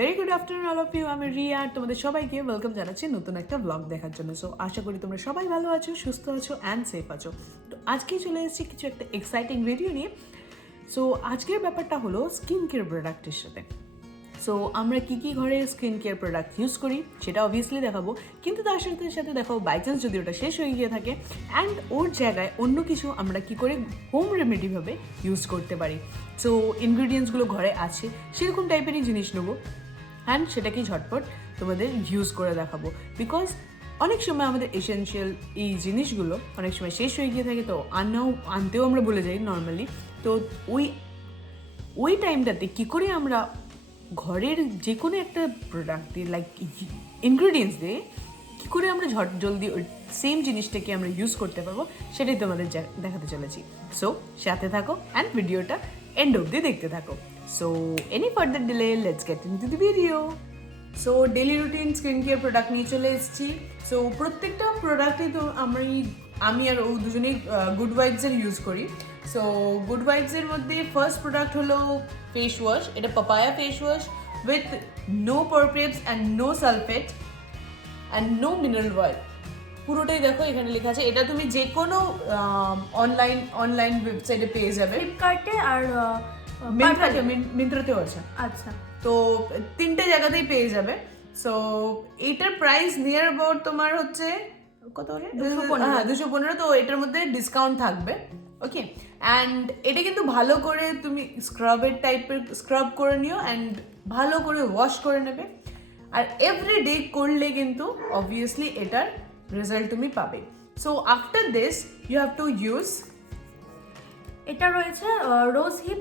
Very good afternoon all of you. আমি রিয়া, আর তোমাদের সবাইকে ওয়েলকাম জানাচ্ছি নতুন একটা ব্লগ দেখার জন্য। সো আশা করি তোমরা সবাই ভালো আছো, সুস্থ আছো অ্যান্ড সেফ আছো। তো আজকেই চলে এসেছি কিছু একটা এক্সাইটিং ভিডিও নিয়ে। সো আজকের ব্যাপারটা হলো স্কিন কেয়ার প্রোডাক্টের সাথে। সো আমরা কী কী ঘরে স্কিন কেয়ার প্রোডাক্ট ইউজ করি সেটা অবভিয়াসলি দেখাবো, কিন্তু তার সাথে সাথে দেখাবো বাই চান্স যদি ওটা শেষ হয়ে গিয়ে থাকে অ্যান্ড ওর জায়গায় অন্য কিছু আমরা কী করে হোম রেমেডিভাবে ইউজ করতে পারি। সো ইনগ্রিডিয়েন্টসগুলো ঘরে আছে সেরকম টাইপেরই জিনিস নেবো অ্যান্ড সেটাকেই ঝটপট তোমাদের ইউজ করে দেখাবো। বিকজ অনেক সময় আমাদের এসেনশিয়াল এই জিনিসগুলো অনেক সময় শেষ হয়ে গিয়ে থাকে, তো আনতেও আমরা ভুলে যাই নর্মালি। তো ওই টাইমটাতে কী করে আমরা ঘরের যে কোনো একটা প্রোডাক্ট দিয়ে লাইক ইনগ্রিডিয়েন্টস দিয়ে কী করে আমরা জলদি ওই সেম জিনিসটাকে আমরা ইউজ করতে পারবো সেটাই তোমাদের দেখাতে চলেছি। সো সাথে থাকো অ্যান্ড ভিডিওটা এন্ড অবধি দেখতে থাকো। So any further delay, let's get into the video. So daily routine skin care product নিয়ে চলে এসেছি। সো প্রত্যেকটা প্রোডাক্টে তো আমি আর ও দুজনেই গুড ভাইবসের ইউজ করি। সো গুড ভাইবসের মধ্যে ফার্স্ট প্রোডাক্ট হলো ফেস ওয়াশ। এটা papaya face wash with no perfects and no sulphate and no mineral oil. পুরোটাই দেখো এখানে লেখা আছে। এটা তুমি যে কোনো অনলাইন ওয়েবসাইটে পেয়ে যাবে, ফ্লিপকার্টে আর মিন্ত্রাতেও আছে। আচ্ছা, তো তিনটে জায়গাতেই পেয়ে যাবে। সো এইটার প্রাইস নিয়ার অ্যাবাউট তোমার হচ্ছে কত হলে 215। তো এটার মধ্যে ডিসকাউন্ট থাকবে, ওকে। অ্যান্ড এটা কিন্তু ভালো করে তুমি স্ক্রাব করে নিও অ্যান্ড ভালো করে ওয়াশ করে নেবে। আর এভরিডে করলে কিন্তু অবভিয়াসলি এটার রেজাল্ট তুমি পাবে। So after this you have to use, এটা রয়েছে rose hip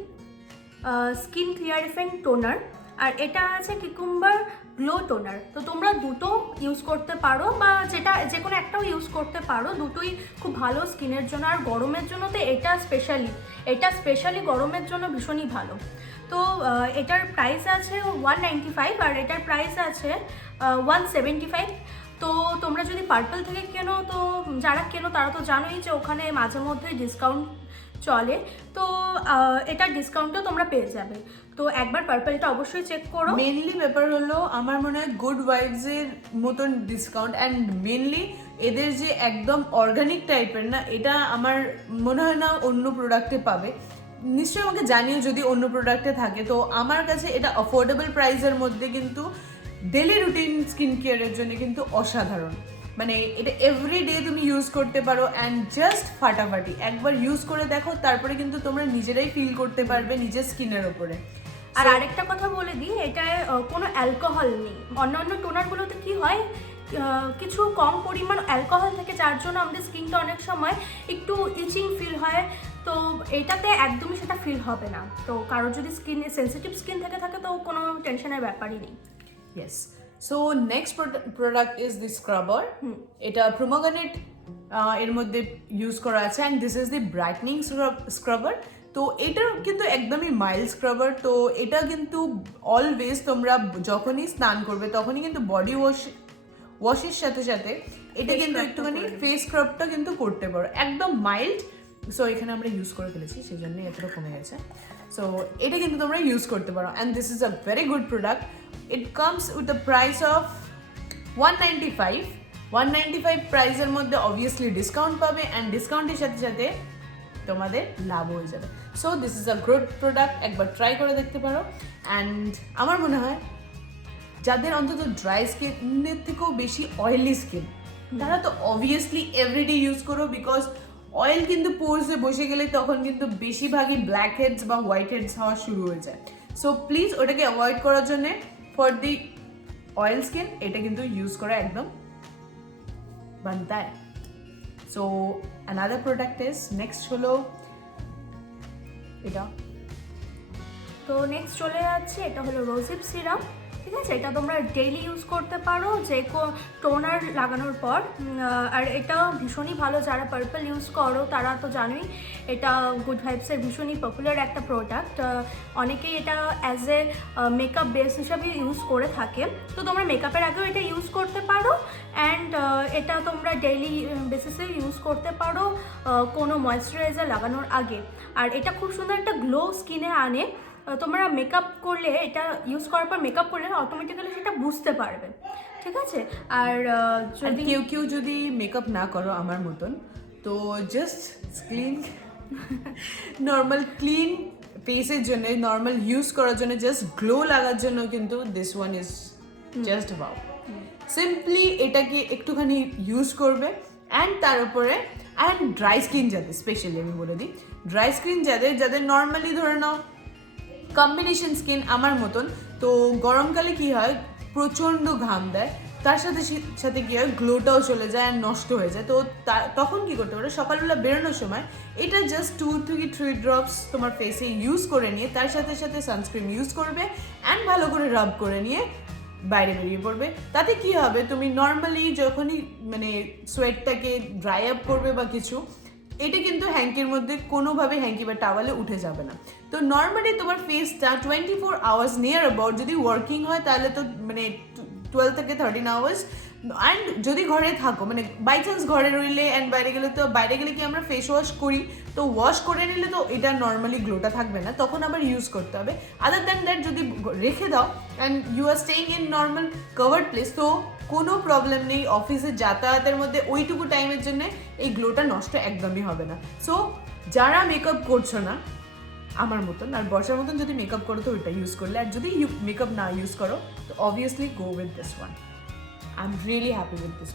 skin clarifying toner, আর এটা আছে কিকুম্বার গ্লো টোনার। তো তোমরা দুটো ইউজ করতে পারো বা যে কোনো একটাও ইউজ করতে পারো, দুটোই খুব ভালো স্কিনের জন্য। আর গরমের জন্য তো এটা স্পেশালি গরমের জন্য ভীষণই ভালো। তো এটার প্রাইস আছে 195 আর এটার প্রাইস আছে 175। তো তোমরা যদি পার্পল থেকে কেনো, তো যারা কেনো তারা তো জানোই যে ওখানে মাঝে মধ্যে ডিসকাউন্ট চলে। তো এটার ডিসকাউন্টও তোমরা পেয়ে যাবে। তো একবার পার্পলটা অবশ্যই চেক করো। মেনলি ব্যাপার হলো আমার মনে হয় গুড ভাইবসের মতন ডিসকাউন্ট অ্যান্ড মেনলি এদের যে একদম অর্গানিক টাইপের না, এটা আমার মনে হয় না অন্য প্রোডাক্টে পাবে। নিশ্চয়ই আমাকে জানিও যদি অন্য প্রোডাক্টে থাকে। তো আমার কাছে এটা অ্যাফোর্ডেবল প্রাইসের মধ্যে কিন্তু ডেলি রুটিন স্কিন কেয়ারের জন্য কিন্তু অসাধারণ। মানে এটা এভরিডে তুমি ইউজ করতে পারো অ্যান্ড জাস্ট ফাটাফাটি একবার ইউজ করে দেখো, তারপরে কিন্তু তোমরা নিজেরাই ফিল করতে পারবে নিজের স্কিনের ওপরে। আর আরেকটা কথা বলে দিই, এটায় কোনো অ্যালকোহল নেই। অন্যান্য টোনারগুলোতে কি হয়, কিছু কম পরিমাণ অ্যালকোহল থাকে, যার জন্য আমাদের স্কিনটা অনেক সময় একটু ইচিং ফিল হয়। তো এটাতে একদমই সেটা ফিল হবে না। তো কারোর যদি সেন্সিটিভ স্কিন থাকে তো কোনো টেনশনের ব্যাপারই নেই। Yes. So next product is the scrubber. এটা প্রোমোগ্রানেট এর মধ্যে ইউজ করা আছে and this is the brightening scrubber. তো এটা কিন্তু একদমই মাইল্ড স্ক্রাবার। তো এটা কিন্তু অলওয়েজ তোমরা যখনই স্নান করবে তখনই কিন্তু বডি ওয়াশের সাথে সাথে এটা কিন্তু একটুখানি ফেস স্ক্রাবটা কিন্তু করতে পারো, একদম মাইল্ড। সো এখানে আমরা ইউজ করে ফেলেছি সেই জন্যই এতটা কমে গেছে। সো এটা কিন্তু তোমরা ইউজ করতে পারো and this is a very good product. It comes with the price of 195 প্রাইসের মধ্যে অবভিয়াসলি ডিসকাউন্ট পাবে অ্যান্ড ডিসকাউন্টের সাথে সাথে তোমাদের লাভ হয়ে যাবে। So this is a good product, একবার ট্রাই করে দেখতে পারো। অ্যান্ড আমার মনে হয় যাদের অন্তত ড্রাই স্কিনের থেকেও বেশি অয়েলি স্কিন, তারা তো অবভিয়াসলি এভরিডে ইউজ করো। বিকজ অয়েল কিন্তু পোর্সে বসে গেলে তখন কিন্তু বেশিরভাগই ব্ল্যাক হেডস বা হোয়াইট হেডস হওয়া শুরু হয়ে যায়। সো প্লিজ ওটাকে অ্যাভয়েড করার জন্যে ফর দি অয়েল স্কিন এটা কিন্তু ইউজ করা একদম বানতা है। So another product is next হলো এটা। তো নেক্সট চলে যাচ্ছে, এটা হলো রোজ হিপ সিরাম। ঠিক আছে, এটা তোমরা ডেইলি ইউজ করতে পারো যে টোনার লাগানোর পর। আর এটা ভীষণই ভালো, যারা পার্পল ইউজ করো তারা তো জানোই এটা গুড ভাইবসের ভীষণই পপুলার একটা প্রোডাক্ট। অনেকেই এটা অ্যাজ এ মেকআপ বেস হিসাবে ইউজ করে থাকে। তো তোমরা মেকআপের আগেও এটা ইউজ করতে পারো অ্যান্ড এটা তোমরা ডেইলি বেসিসে ইউজ করতে পারো কোনো ময়েশ্চারাইজার লাগানোর আগে। আর এটা খুব সুন্দর একটা গ্লো স্কিনে আনে। তোমরা মেকআপ করলে, এটা ইউজ করার পর মেকআপ করলে অটোমেটিক্যালি সেটা বুঝতে পারবে, ঠিক আছে? আর যদি কেউ যদি মেকআপ না করো আমার মতন, তো জাস্ট ক্লিন নর্মাল ক্লিন ফেসের জন্য, নর্মাল ইউজ করার জন্য, জাস্ট গ্লো লাগার জন্য কিন্তু this one is just wow. Simply এটাকে একটুখানি ইউজ করবে অ্যান্ড তার উপরে অ্যান্ড ড্রাই স্কিন যাদের, স্পেশালি আমি বলে দিই, ড্রাই স্কিন যাদের নর্মালি ধরে নাও কম্বিনেশন স্কিন আমার মতন, তো গরমকালে কি হয় প্রচণ্ড ঘাম দেয়, তার সাথে সাথে কি হয় গ্লোটাও চলে যায় আর নষ্ট হয়ে যায়। তো তখন কি করতে পারো, সকালবেলা বেরোনোর সময় এটা জাস্ট 2 থেকে 3 ড্রপস তোমার ফেসে ইউজ করে নিয়ে তার সাথে সাথে সানস্ক্রিন ইউজ করবে অ্যান্ড ভালো করে রাব করে নিয়ে বাইরে বেরিয়ে পড়বে। তাতে কি হবে, তুমি নর্মালি যখনই মানে সোয়েটটাকে ড্রাই আপ করবে বা কিছু, এটা কিন্তু হ্যাঙ্কির মধ্যে কোনোভাবে হ্যাঙ্কি বা টাওয়ালে উঠে যাবে না। তো নর্মালি তোমার ফেসটা 24 আওয়ার্স নিয়ার অ্যাবাউট যদি ওয়ার্কিং হয় তাহলে তো মানে 12 থেকে 13 আওয়ার্স, অ্যান্ড যদি ঘরে থাকো মানে বাই চান্স ঘরে রইলে অ্যান্ড বাইরে গেলে, তো বাইরে গেলে কি আমরা ফেস ওয়াশ করি, তো ওয়াশ করে নিলে তো এটা নর্মালি গ্লোটা থাকবে না, তখন আবার ইউজ করতে হবে। আদার দ্যান দ্যাট যদি রেখে দাও and you are staying in normal covered place, তো কোনো প্রবলেম নেই, অফিসে যাতায়াতের মধ্যে ওইটুকু টাইমের জন্য এই গ্লোটা নষ্ট একদমই হবে না। সো যারা মেকআপ করছো না আমার মতন আর বর্ষার মতন যদি মেকআপ করো তো ওইটা ইউজ করলে, আর যদি মেকআপ না ইউজ করো তো obviously go with this one. I am really happy with this.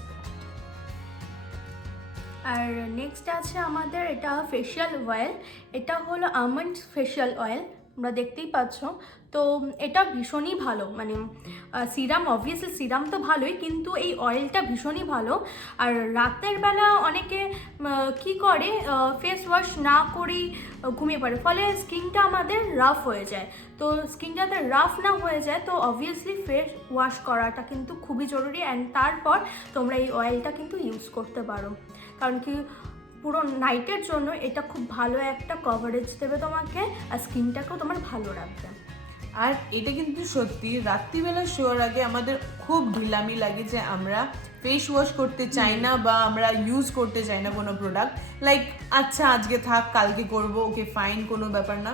আর নেক্সট আছে আমাদের এটা ফেশিয়াল অয়েল, এটা হলো আমন্ড ফেশিয়াল অয়েল, তোমরা দেখতেই পাচ্ছ। তো এটা ভীষণই ভালো, মানে সিরাম, অবভিয়াসলি সিরাম তো ভালোই, কিন্তু এই অয়েলটা ভীষণই ভালো। আর রাতের বেলা অনেকে কি করে ফেস ওয়াশ না করেই ঘুমিয়ে পড়ে, ফলে স্কিনটা আমাদের রাফ হয়ে যায়। তো স্কিনটা যাতে রাফ না হয়ে যায়, তো অবভিয়াসলি ফেস ওয়াশ করাটা কিন্তু খুবই জরুরি, অ্যান্ড তারপর তোমরা এই অয়েলটা কিন্তু ইউজ করতে পারো, কারণ কি পুরো নাইটের জন্য এটা খুব ভালো একটা কভারেজ দেবে তোমাকে, আর স্কিনটাকেও তোমার ভালো রাখবে। আর এটা কিন্তু সত্যি রাত্রিবেলা শোয়ার আগে আমাদের খুব ঢিলামি লাগে যে আমরা ফেস ওয়াশ করতে চাই না বা আমরা ইউজ করতে চাই না কোনো প্রোডাক্ট, লাইক আচ্ছা আজকে থাক কালকে করবো, ওকে ফাইন, কোনো ব্যাপার না।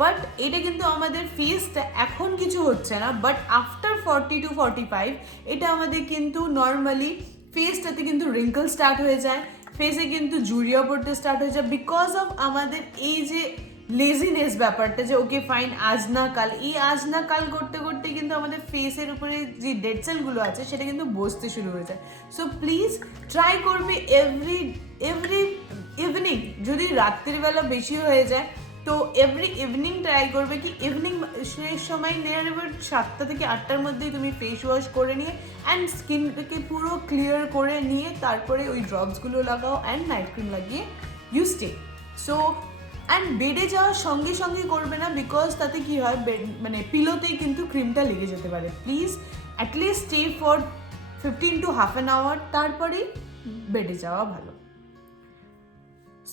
বাট এটা কিন্তু আমাদের ফেসটা এখন কিছু হচ্ছে না, বাট আফটার 40 to 45 এটা আমাদের কিন্তু নর্মালি ফেসটাতে কিন্তু রিঙ্কল স্টার্ট হয়ে যায়, ফেসে কিন্তু জুড়িয়া পড়তে স্টার্ট হয়ে যায়, বিকজ অফ আমাদের এই যে লেজিনেস ব্যাপারটা, যে ওকে ফাইন আজ না কাল, এই আজ না কাল করতে করতে কিন্তু আমাদের ফেসের উপরে যে ডেড সেলগুলো আছে সেটা কিন্তু বসতে শুরু হয়ে যায়। সো প্লিজ ট্রাই করবে এভরি ইভিনিং, যদি রাত্রিবেলা বেশি হয়ে যায় তো এভরি ইভিনিং ট্রাই করবে কি ইভিনিং সময় নিয়ার অ্যাবাউট 7টা থেকে 8টার মধ্যেই তুমি ফেস ওয়াশ করে নিয়ে অ্যান্ড স্কিনটাকে পুরো ক্লিয়ার করে নিয়ে তারপরে ওই ড্রপসগুলো লাগাও অ্যান্ড নাইট ক্রিম লাগিয়ে ইউ স্টে। সো অ্যান্ড বেডে যাওয়ার সঙ্গে সঙ্গে করবে না, বিকজ তাতে কি হয় মানে পিলোতেই কিন্তু ক্রিমটা লেগে যেতে পারে। Please at least stay for 15 to half an hour, তারপরেই বেডে যাওয়া ভালো।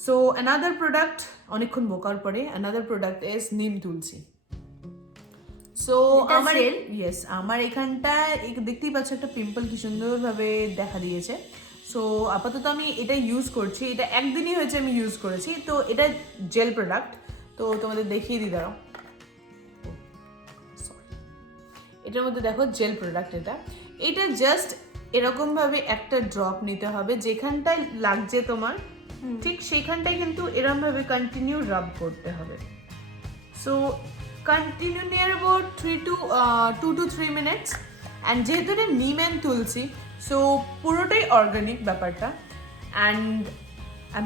সো অ্যানাদার প্রোডাক্ট, অনেকক্ষণ বোকার পরে অ্যানাদার প্রোডাক্ট ইজ নিম তুলসী। সো আমার ইয়েস, আমার এখানটা দেখতেই পাচ্ছ একটা পিম্পল কি সুন্দরভাবে দেখা দিয়েছে। সো আপাতত আমি এটা ইউজ করছি, এটা একদিনই হয়েছে আমি ইউজ করেছি। তো এটা জেল প্রোডাক্ট, তো তোমাদের দেখিয়ে দিই, দাঁড়াও। এটার মধ্যে দেখো জেল প্রোডাক্ট, এটা জাস্ট এরকমভাবে একটা ড্রপ নিতে হবে, যেখানটায় লাগছে তোমার ঠিক সেইখানটায় কিন্তু এরকমভাবে কন্টিনিউ রাব করতে হবে। So continue near about 2 to 3 minutes। And যেহেতু এটা নিম অ্যান্ড তুলসী, সো পুরোটাই অর্গানিক ব্যাপারটা, and I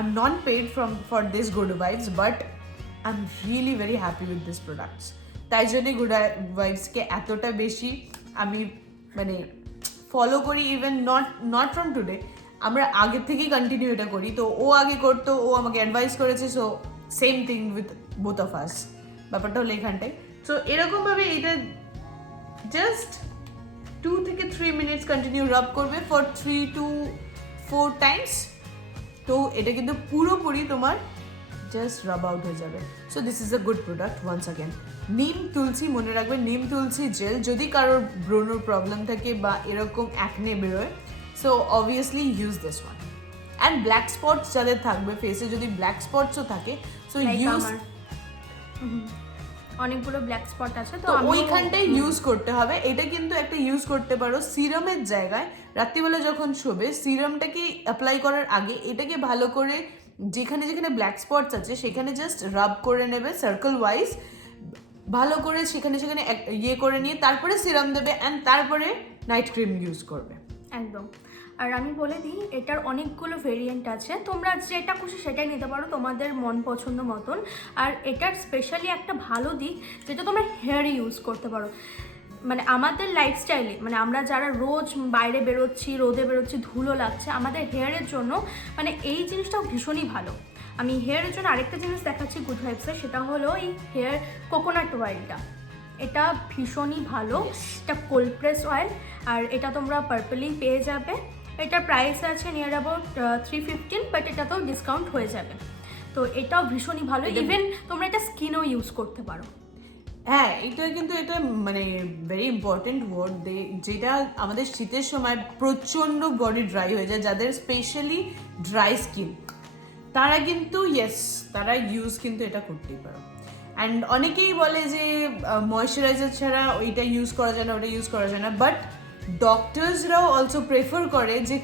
am not paid for this good vibes, but I am really very happy with this products. তাই জন্যই গুড ভাইবসকে এতটা বেশি আমি মানে ফলো করি, ইভেন নট ফ্রম টুডে, আমরা আগে থেকেই কন্টিনিউ এটা করি। তো ও আগে করতো, ও আমাকে অ্যাডভাইস করেছে, so same thing with both of us, ব্যাপারটা হলো এখানটায়। সো এরকমভাবে এটা জাস্ট 2 থেকে 3 minutes কন্টিনিউ রাব করবে ফর 3 to 4 times। তো এটা কিন্তু পুরোপুরি তোমার জাস্ট রাব আউট হয়ে যাবে। So this is a good product once again. নিম তুলসী মনে রাখবে, নিম তুলসী জেল, যদি কারোর ব্রণের প্রবলেম থাকে বা এরকম অ্যাকনে বেরোয়, so obviously use this one. And black spots যাদের থাকবে ফেসে, যদি ব্ল্যাক স্পটসও থাকে, সো ইউজ অনেকগুলো ব্ল্যাক স্পট আছে, তো তো আমিও- ওইখানটাই ইউজ করতে হবে। এটা কিন্তু একটা ইউজ করতে পারো সিরামের জায়গায়। রাত্রিবেলা যখন শোবে সিরামটাকে অ্যাপ্লাই করার আগে এটাকে ভালো করে যেখানে যেখানে ব্ল্যাক স্পটস আছে সেখানে জাস্ট রাব করে নেবে সার্কেল ওয়াইজ, ভালো করে সেখানে সেখানে ইয়ে করে নিয়ে তারপরে সিরাম দেবে অ্যান্ড তারপরে নাইট ক্রিম ইউজ করবে। একদম। আর আমি বলে দিই, এটার অনেকগুলো ভেরিয়েন্ট আছে, তোমরা যেটা খুশি সেটাই নিতে পারো তোমাদের মন পছন্দ মতন। আর এটার স্পেশালি একটা ভালো দিক যেটা তোমরা হেয়ারে ইউজ করতে পারো, মানে আমাদের লাইফস্টাইলে, মানে আমরা যারা রোজ বাইরে বেরোচ্ছি, রোদে বেরোচ্ছি, ধুলো লাগছে, আমাদের হেয়ারের জন্য মানে এই জিনিসটাও ভীষণই ভালো। আমি হেয়ারের জন্য আরেকটা জিনিস দেখাচ্ছি গুড ভাইবসের, সেটা হলো এই হেয়ার কোকোনাট অয়েলটা। এটা ভীষণই ভালো, এটা কোল্ড প্রেস অয়েল, আর এটা তোমরা পার্পলি পেয়ে যাবে। এটার প্রাইস আছে নিয়ার অ্যাবাউট 315, বাট এটাতেও ডিসকাউন্ট হয়ে যাবে। তো এটাও ভীষণই ভালো, ইভেন তোমরা এটা স্কিনও ইউজ করতে পারো। হ্যাঁ, এটা কিন্তু এটা মানে ভেরি ইম্পর্টেন্ট ওয়ার্ড যেটা আমাদের শীতের সময় প্রচণ্ড বডি ড্রাই হয়ে যায়, যাদের স্পেশালি ড্রাই স্কিন, তারা কিন্তু তারা ইউজ কিন্তু এটা করতেই পারো। অ্যান্ড অনেকেই বলে যে ময়শ্চারাইজার ছাড়া ওইটা ইউজ করা যায় না, ওটা ইউজ করা যায় না, বাট ডক্টরসরাও অলসো প্রেফার করে যে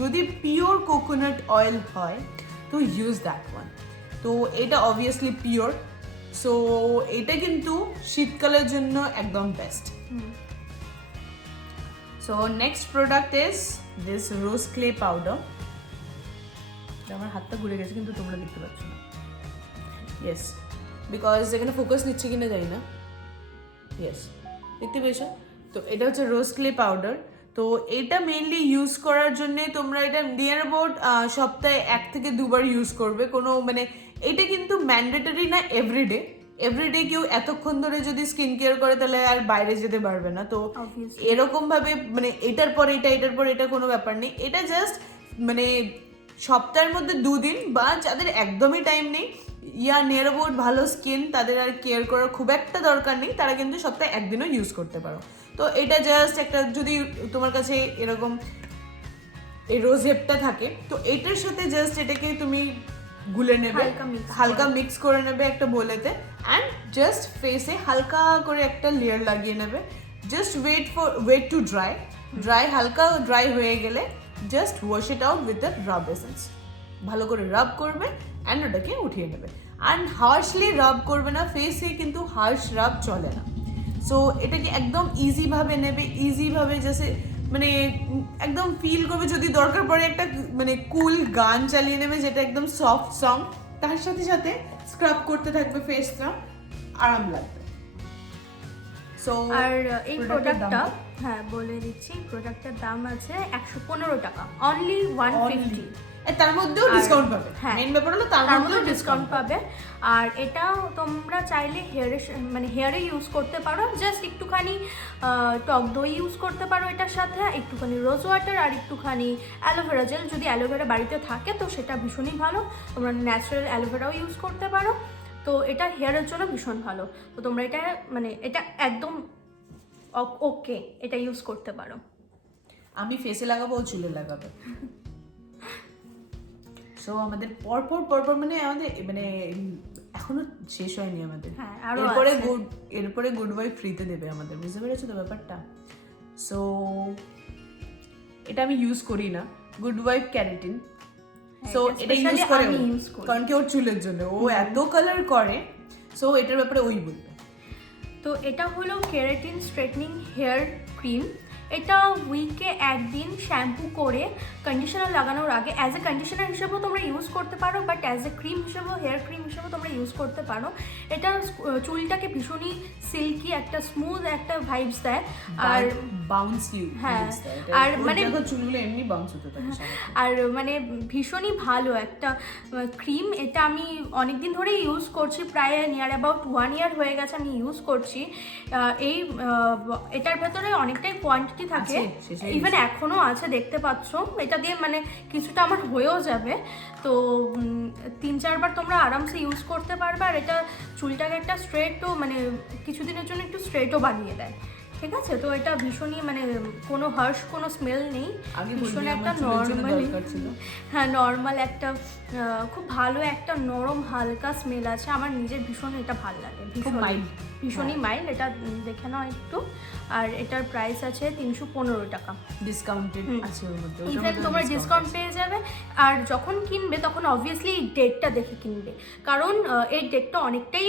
যদি পিওর কোকোনাট অয়েল হয় তো ইউজ দ্যাট ওয়ান। তো এটা অবভিয়াসলি পিওর, সো এটা কিন্তু শীতকালের জন্য একদম best. So next product is this rose clay powder. আমার হাতটা ঘুরে গেছে কিন্তু তোমরা দেখতে পাচ্ছ না। ইয়েস, বিকজ এখানে ফোকাস নিচ্ছে কিনা জানি না। ইয়েস, দেখতে পেয়েছো? তো এটা হচ্ছে রোজ ক্লে পাউডার। তো এটা মেইনলি ইউজ করার জন্যে তোমরা এটা নিয়ার অ্যাবাউট সপ্তাহে 1 থেকে 2 বার ইউজ করবে। কোনো মানে এটা কিন্তু ম্যান্ডেটরি না এভরিডে কেউ এতক্ষণ ধরে যদি স্কিন কেয়ার করে তাহলে আর বাইরে যেতে পারবে না। তো এরকম ভাবে মানে এটার পর এটা কোনো ব্যাপার নেই। এটা জাস্ট মানে সপ্তাহের মধ্যে 2 দিন, বা যাদের একদমই টাইম নেই নিয়ার অ্যাবাউট ভালো স্কিন, তাদের আর কেয়ার করার খুব একটা দরকার নেই, তারা কিন্তু সপ্তাহে 1 দিনও ইউজ করতে পারো। তো এটা জাস্ট একটা, যদি তোমার কাছে এরকম এই রোজ হেপটা থাকে তো এটার সাথে জাস্ট এটাকে তুমি গুলে নেবে, হালকা মিক্স করে নেবে একটা বোলেতে, অ্যান্ড জাস্ট ফেসে হালকা করে একটা লেয়ার লাগিয়ে নেবে। জাস্ট ওয়েট টু ড্রাই হালকা ড্রাই হয়ে গেলে just wash it out with the rub essence. ভালো করে রাব করবে অ্যান্ড ওটাকে উঠিয়ে নেবে। অ্যান্ড হার্শলি রাব করবে না, ফেসে কিন্তু হার্শ রাব চলে না। সো এটাকে একদম ইজিভাবে নেবে, ইজিভাবে জাস্ট মানে একদম ফিল করবে। যদি দরকার পড়ে একটা মানে কুল গান চালিয়ে নেবে যেটা একদম সফট সং, তার সাথে সাথে স্ক্রাব করতে থাকবে ফেসটা, আরাম লাগবে। সো আর এই প্রোডাক্টটা, হ্যাঁ বলে দিচ্ছি, প্রোডাক্টের দাম আছে 115 টাকা, অনলি 150। তার মধ্যেও ডিসকাউন্ট পাবে। মেইন ব্যাপার হলো তার মধ্যেও ডিসকাউন্ট পাবে। আর এটাও তোমরা চাইলে হেয়ারে ইউজ করতে পারো। জাস্ট একটুখানি টক দই ইউজ করতে পারো এটার সাথে, একটুখানি রোজ ওয়াটার, আর একটুখানি অ্যালোভেরা জেল। যদি অ্যালোভেরা বাড়িতে থাকে তো সেটা ভীষণই ভালো, তোমরা ন্যাচারাল অ্যালোভেরাও ইউজ করতে পারো। তো এটা হেয়ারের জন্য ভীষণ ভালো। তো তোমরা এটা মানে এটা একদম ওকে, এটা ইউজ করতে পারো। আমি ফেসে লাগাবো, ও চুলে লাগাবে। সো আমাদের পরপর মানে আমাদের মানে এখনো শেষ হয়নি আমাদের। এরপরে গুড ওয়াইফ ফ্রিতে দেবে আমাদের, বুঝতে পেরেছো তো ব্যাপারটা? সো এটা আমি ইউজ করি না, গুড ওয়াইফ ক্যারাটিন। সো এটা ইউজ করে কারণ কি ওর চুলের জন্য, ও এত কালার করে। সো এটার ব্যাপারে ওই বলবে। তো এটা হলো কেরাটিন স্ট্রেটনিং হেয়ার ক্রিম। এটা উইকে 1 দিন শ্যাম্পু করে কন্ডিশনার লাগানোর আগে অ্যাজ এ কন্ডিশনার হিসেবেও তোমরা ইউজ করতে পারো, বাট অ্যাজ এ ক্রিম হিসেবেও, হেয়ার ক্রিম হিসেবেও তোমরা ইউজ করতে পারো। এটা চুলটাকে ভীষণই সিল্কি একটা স্মুথ একটা ভাইবস দেয়, আর বাউন্সি। হ্যাঁ, আর মানে চুলগুলো এমনি বাউন্স হতে থাকে, আর মানে ভীষণই ভালো একটা ক্রিম। এটা আমি অনেকদিন ধরেই ইউজ করছি, প্রায় নিয়ার অ্যাবাউট 1 ইয়ার হয়ে গেছে আমি ইউজ করছি। এটার ভেতরে অনেকটাই কোয়ান্টিটি থাকে, ইভেন এখনো আছে, দেখতে পাচ্ছ। এটা দিয়ে মানে কিছুটা আমার হয়েও যাবে। তো 3-4 বার তোমরা আরামসে ইউজ করতে পারবে। আর এটা চুলটাকে একটা স্ট্রেটও মানে কিছুদিনের জন্য একটু স্ট্রেটও বানিয়ে দেয়, ঠিক আছে? তো এটা ভীষণই মানে কোনো হার্শ কোনো স্মেল নেই, ভীষণ একটা নর্মাল একটা খুব ভালো একটা নরম হালকা স্মেল আছে, আমার নিজের ভীষণ এটা ভালো লাগে, খুব mild। ভীষণই মাইল্ড। এটা দেখে নাও একটু। আর এটার প্রাইস আছে 315 টাকা, ডিসকাউন্টেড আছে ওর মধ্যে, ওটার ইভেন মধ্যে তোমরা discount ডিসকাউন্ট আছে। পেয়ে যাবে। আর যখন কিনবে তখন অবভিয়াসলি ডেটটা দেখে কিনবে, কারণ এই ডেটটা অনেকটাই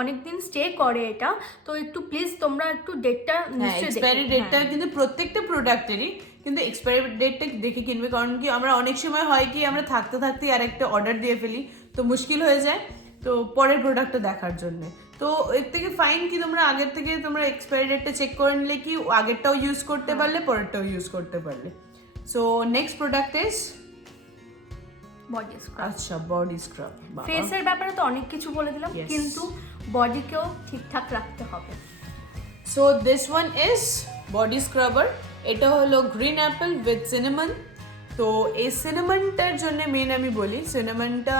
অনেক দিন স্টে করে এটা, তো একটু প্লিজ তোমরা একটু ডেটটা হ্যাঁ, নিশ্চয়ই এক্সপায়ারি ডেটটা কিন্তু প্রত্যেকটা প্রোডাক্টেরই কিন্তু এক্সপায়ারি ডেটটা দেখে কিনবে, কারণ কি আমরা অনেক সময় হয় কি আমরা থাকতে থাকতে আর একটা অর্ডার দিয়ে ফেলি, তো মুশকিল হয়ে যায় তো পরের প্রোডাক্টটা দেখার জন্য। তো এর থেকে ফাইন কি তোমরা আগের থেকে তোমরা এক্সপায়ারি ডেটটা চেক করে নিলে কি আগেরটাও ইউজ করতে পারলে পরেরটাও ইউজ করতে পারলে। So next product is body scrub. আচ্ছা, বডি স্ক্রাব। ফেসের ব্যাপারে তো অনেক কিছু বলে দিলাম, Yes. কিন্তু বডিকেও ঠিকঠাক রাখতে হবে। So this one is body scrubber. এটা হলো গ্রিন অ্যাপেল উইথ সিনেমন। তো এই সিনেমনটার জন্য মেন আমি বলি, সিনেমনটা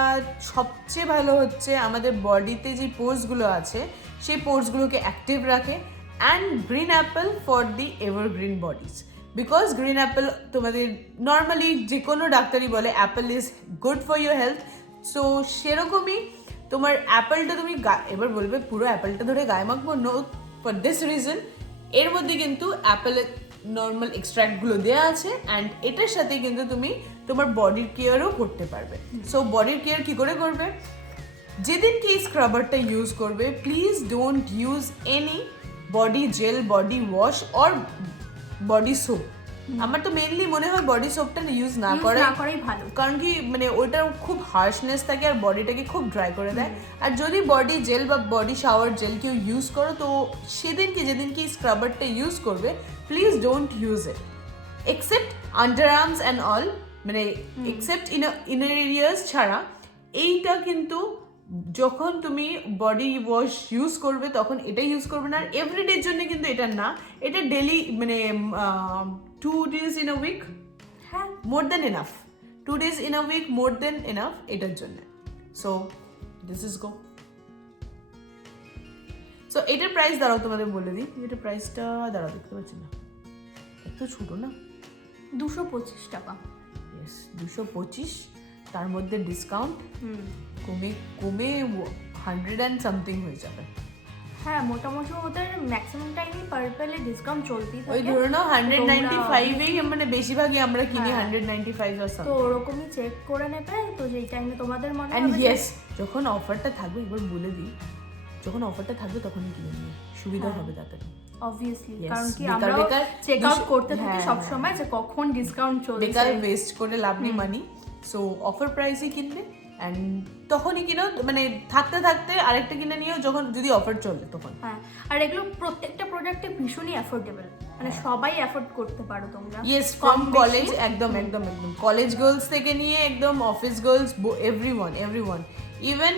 সবচেয়ে ভালো হচ্ছে আমাদের বডিতে যে পোর্সগুলো আছে সেই পোর্সগুলোকে অ্যাক্টিভ রাখে। And green Apple for the evergreen bodies, because green Apple তোমাদের নর্মালি যে কোনো ডাক্তারই বলে Apple is good for your health. So সেরকমই তোমার অ্যাপেলটা তুমি এবার বলবে পুরো অ্যাপেলটা ধরে গায়ে মাখবো, নো, ফর দিস রিজন এর মধ্যে কিন্তু অ্যাপেলের নর্মাল এক্সট্র্যাক্টগুলো দেওয়া আছে, অ্যান্ড এটার সাথে কিন্তু তুমি তোমার বডির কেয়ারও করতে পারবে। সো বডির কেয়ার কি করে করবে, যেদিন কি স্ক্রাবারটা ইউজ করবে please don't use any body gel, body wash or body soap. আমার তো মেইনলি মনে হয় বডি সোপটা ইউজ না করাই ভালো, কারণ কি মানে ওইটার খুব হার্শনেস থাকে আর বডিটাকে খুব ড্রাই করে দেয়। আর যদি বডি জেল বা বডি শাওয়ার জেল কেউ ইউজ করো তো সেদিনকে যেদিন কি স্ক্রাবারটা ইউজ করবে please don't use it except under arms and all, মানে এক্সেপ্ট ইনার এরিয়াস ছাড়া। এইটা কিন্তু যখন তুমি বডি ওয়াশ ইউজ করবে তখন এটা ইউজ করবে না। আর এভরিডের জন্য কিন্তু এটা না, এটা ডেলি মানে 2 days in a week, হ্যাঁ more than enough, 2 days in a week more than enough এটার জন্য। So this is go. So এটার প্রাইস দাঁড়াও তোমাদের বলে দিই, এটার প্রাইসটা দাঁড়াও দেখতে পাচ্ছি না, এত ছোট না, 225 টাকা। ইয়েস 225, তার মধ্যে ডিসকাউন্ট কমে 100 and something হয়ে যাবে। হ্যাঁ, মোটামুটি ওদের ম্যাক্সিমাম টাইমই পার্পেলে ডিসকাউন্ট চলতেই থাকে। ওই ধরে নাও 195 এই মানে বেশিরভাগই আমরা কিনি 195 or তো something। ওরকমই চেক করে নেবে, তো যেই টাইমে তোমাদের মনে অ্যান্ড হবে ইয়েস যখন অফারটা থাকবে, এবার বলে দিই, যখন অফারটা থাকবে তখনই কিনে নিও, সুবিধা হবে তাড়াতাড়ি। অবভিয়াসলি, Yes, কারণ কি বেকার আমরা বেকার চেক আউট করতে থাকি হ্যাঁ, সব সময় যে কখন ডিসকাউন্ট চলছে। বেকার ওয়েস্ট করে লাভ নেই মানি। সো অফার প্রাইসে কিনবে অ্যান্ড তখনই কিনো, মানে থাকতে থাকতে আরেকটা কিনে নিও যখন যদি অফার চলে তখন। হ্যাঁ, আর এগুলো প্রত্যেকটা প্রোডাক্টে ভীষণই অ্যাফোর্ডেবল, মানে সবাই অ্যাফোর্ড করতে পারো তোমরা। ইয়েস, ফ্রম কলেজ, একদম একদম একদম কলেজ গার্লস থেকে নিয়ে একদম office girls, everyone even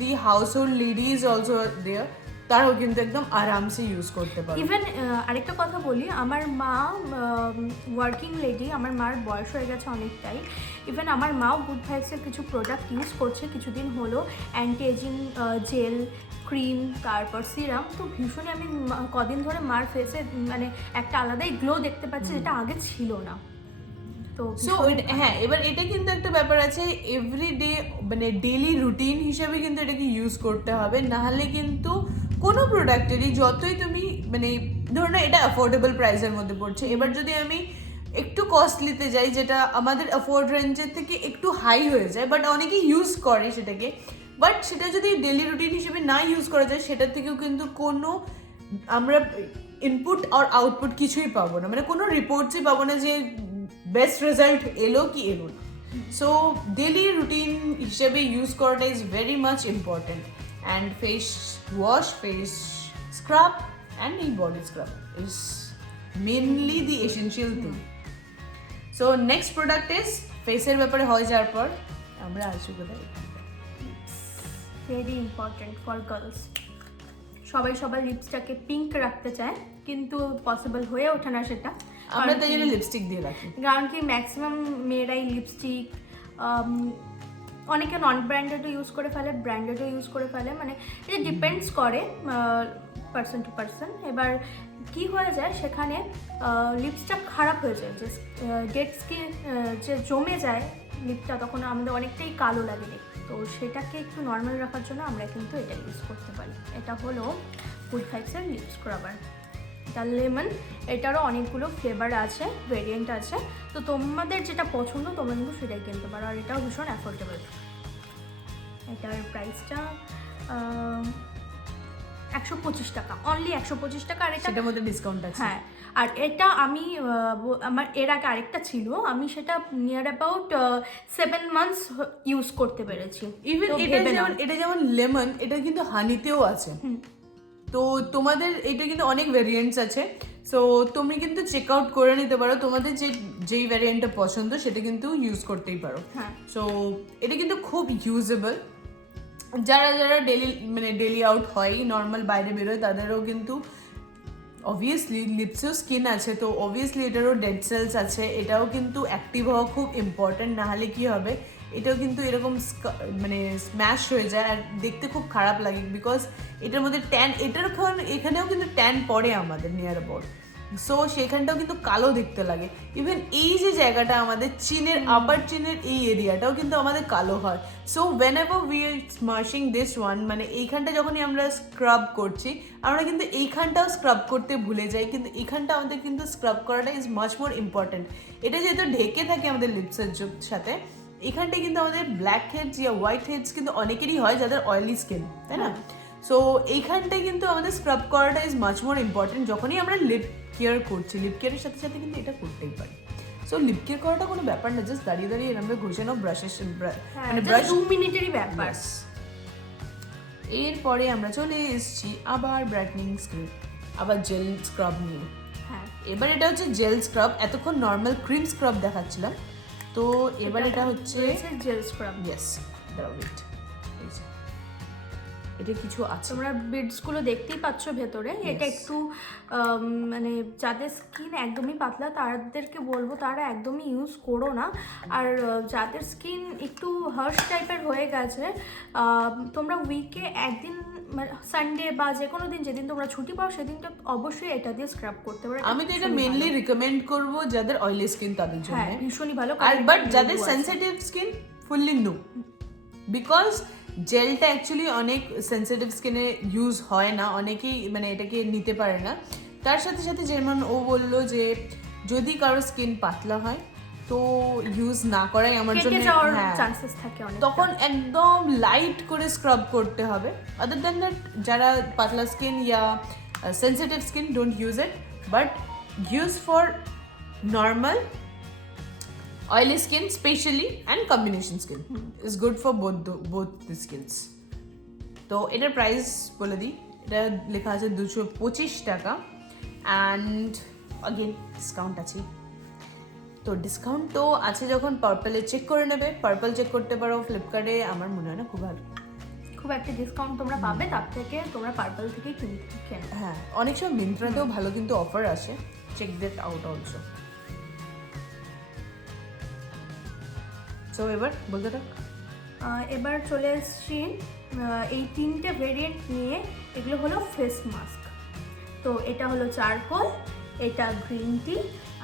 the household ladies also there, তারাও কিন্তু একদম আরামসে ইউজ করতে পারে। ইভেন আরেকটা কথা বলি, আমার মা ওয়ার্কিং লেডি, আমার মার বয়স হয়ে গেছে অনেকটাই। ইভেন আমার মাও গুড ভাইবসের কিছু প্রোডাক্ট ইউজ করছে কিছুদিন হলো, অ্যান্টি এজিং জেল, ক্রিম, তারপর সিরাম। তো ভীষণই আমি কদিন ধরে মার ফেসে মানে একটা আলাদাই গ্লো দেখতে পাচ্ছি, যেটা আগে ছিল না। তো সো হ্যাঁ, এবার এটা কিন্তু একটা ব্যাপার আছে, এভরিডে মানে ডেইলি রুটিন হিসেবে কিন্তু এটাকে ইউজ করতে হবে, নাহলে কিন্তু কোনো প্রোডাক্টেরই যতই তুমি মানে ধরো না এটা অ্যাফোর্ডেবল প্রাইসের মধ্যে পড়ছে, এবার যদি আমি একটু কস্টলিতে যাই যেটা আমাদের অ্যাফোর্ড রেঞ্জের থেকে একটু হাই হয়ে যায়, বাট অনেকে ইউজ করে সেটাকে, বাট সেটা যদি ডেইলি রুটিন হিসেবে না ইউজ করা যায় সেটার থেকেও কিন্তু কোনো আমরা ইনপুট আর আউটপুট কিছুই পাবো না, মানে কোনো রিপোর্টসই পাবো না যে বেস্ট রেজাল্ট এলো কি এলো না। সো ডেলি রুটিন হিসেবে ইউজ করাটা is very much important. And face wash, face scrub and এই body scrub is mainly the essential thing. So next product is ফেসের ব্যাপারে হয়ে যাওয়ার পর আমরা আসবো কোথায়, ভেরি ইম্পর্টেন্ট ফর গার্লস। সবাই সবার লিপসটাকে পিঙ্ক রাখতে চায়, কিন্তু পসিবল হয়ে ওঠে না সেটা। আমরা তাই জন্য লিপস্টিক দিয়ে রাখি, কারণ কি ম্যাক্সিমাম মেয়েরাই লিপস্টিক অনেকে নন ব্র্যান্ডেডও ইউজ করে ফেলে, ব্র্যান্ডেডও ইউজ করে ফেলে, মানে এটা ডিপেন্ডস করে পার্সন টু পার্সন। এবার কি হয়ে যায় সেখানে লিপসটা খারাপ হয়ে যায়, যে ডেড স্কিন যে জমে যায় লিপটা তখন আমাদের অনেকটাই কালো লাগে দেখতে। তো সেটাকে একটু নর্মাল রাখার জন্য আমরা কিন্তু এটা ইউজ করতে পারি। এটা হলো গুড ভাইবসের লিপ স্ক্রাবার, এটা লেমন। এটারও অনেকগুলো ফ্লেভার আছে, ভেরিয়েন্ট আছে, তো তোমাদের যেটা পছন্দ তোমরা কিন্তু সেটাই কিনতে পারো। আর এটাও ভীষণ অ্যাফোর্ডেবল। এটার প্রাইসটা 125 টাকা, অনলি 125 টাকা। আর এটা সেটার মধ্যে ডিসকাউন্ট আছে। হ্যাঁ, আর এটা আমি আমার এর আগে আরেকটা ছিল, আমি সেটা নিয়ার অ্যাবাউট 7 মান্থস ইউজ করতে পেরেছি। ইভেন এটা যেমন লেমন, এটা কিন্তু হানিতেও আছে। তো তোমাদের এটা কিন্তু অনেক ভেরিয়েন্টস আছে, সো তুমি কিন্তু চেক আউট করে নিতে পারো, তোমাদের যেই ভ্যারিয়েন্টটা পছন্দ সেটা কিন্তু ইউজ করতেই পারো। হ্যাঁ, সো এটা কিন্তু খুব ইউজেবল। যারা যারা ডেলি আউট হয়, নর্মাল বাইরে বেরোয়, তাদেরও কিন্তু অবভিয়াসলি লিপসেও স্কিন আছে, তো অবভিয়াসলি এটারও ডেড সেলস আছে, এটাও কিন্তু অ্যাক্টিভ হওয়া খুব ইম্পর্টেন্ট। না হলে কি হবে, এটাও কিন্তু এরকম মানে স্ম্যাশ হয়ে যায় আর দেখতে খুব খারাপ লাগে, বিকজ এটার মধ্যে ট্যান, এখানেও কিন্তু ট্যান পড়ে আমাদের নিয়ার অ্যাবাউট, সো সেখানটাও কিন্তু কালো দেখতে লাগে। ইভেন এই যে জায়গাটা আমাদের চিনের, আপার চিনের এই এরিয়াটাও কিন্তু আমাদের কালো হয়। So whenever we are smashing this one, মানে এইখানটা যখনই আমরা স্ক্রাব করছি, আমরা কিন্তু এইখানটাও স্ক্রাব করতে ভুলে যাই, কিন্তু এইখানটা আমাদের কিন্তু স্ক্রাব করাটা ইজ মাচ মোর ইম্পর্টেন্ট। এটা যেহেতু ঢেকে থাকে আমাদের লিপসের সাথে, এখানটায় কিন্তু আমাদের ব্ল্যাক হেডস ইয়া হোয়াইট হেডস কিন্তু অনেকেরই হয় যাদের অয়েলি স্কিন, তাই না? সো এইখানটায় কিন্তু আমাদের স্ক্রাব করাটা ইজ মাচ মোর ইম্পর্টেন্ট। যখনই আমরা লিপ কেয়ার করছি, লিপ কেয়ারের সাথে সাথে কিন্তু এটা করতেই পারি। সো লিপ কেয়ার করাটা কোনো ব্যাপার না, জাস্ট দাঁড়িয়ে দাঁড়িয়ে এরকম ঘষে নাও ব্রাশের, মানে ব্রাশ 2 মিনিটেরই ব্যাপার। এরপরে আমরা চলে এসেছি আবার ব্রাইটনিং স্ক্রাব, আবার জেল স্ক্রাব নিয়ে। হ্যাঁ, এবার এটা হচ্ছে জেল স্ক্রাব, এতক্ষণ নর্মাল ক্রিম স্ক্রাব দেখাচ্ছিলাম, তো এবার এটা হচ্ছে জেল স্ক্রাব। ইয়েস, দাঁড়াও ওয়েট, এটা কিছু আছে, তোমরা বিডসগুলো দেখতেই পাচ্ছ ভেতরে। এটা একটু মানে যাদের স্কিন একদমই পাতলা তাদেরকে বলবো তারা একদমই ইউজ করো না। আর যাদের স্কিন একটু হার্শ টাইপের হয়ে গেছে, তোমরা উইকে একদিন, সানডে বা যে কোনো দিন যেদিন তোমরা ছুটি পাও সেদিনটা অবশ্যই এটা দিয়ে স্ক্রাব করতে পারো। আমি তো এটা মেইনলি রিকমেন্ড করব যাদের অয়েলি স্কিন তাদের জন্য। হ্যাঁ, ভীষণই ভালো। আর বাট যাদের sensitive skin, fully no, because জেলটা অ্যাকচুয়ালি অনেক সেনসিটিভ স্কিনে ইউজ হয় না, অনেকেই মানে এটাকে নিতে পারে না। তার সাথে সাথে যেমন ও বললো যে যদি কারো স্কিন পাতলা হয় তো ইউজ না করাই আমার জন্য, হ্যাঁ, চান্সেস থাকে অনেক, তখন একদম লাইট করে স্ক্রাব করতে হবে। আদার দ্যান দ্যাট, যারা পাতলা skin yeah sensitive skin, don't use it, but use for normal oily skin specially and combination skin is good for both the skins. তো এটার প্রাইস বলে দিই, এটা লেখা আছে 225 টাকা, অ্যান্ড অগেন ডিসকাউন্ট আছে। তো ডিসকাউন্ট তো আছে, যখন পার্পলে চেক করে নেবে, পার্পল চেক করতে পারো ফ্লিপকার্টে, আমার মনে হয় না খুব একটা ডিসকাউন্ট তোমরা পাবে, তার থেকে তোমরা পার্পল থেকেই কেনো। হ্যাঁ, অনেক সময় মিন্ত্রাতেও ভালো কিন্তু অফার আসে, check that out also. So এবার বলতে থাক। এবার চলে এসেছি এই 3টে ভেরিয়েন্ট নিয়ে। এগুলো হলো ফেস মাস্ক। তো এটা হলো চারকোল, এটা গ্রিন টি,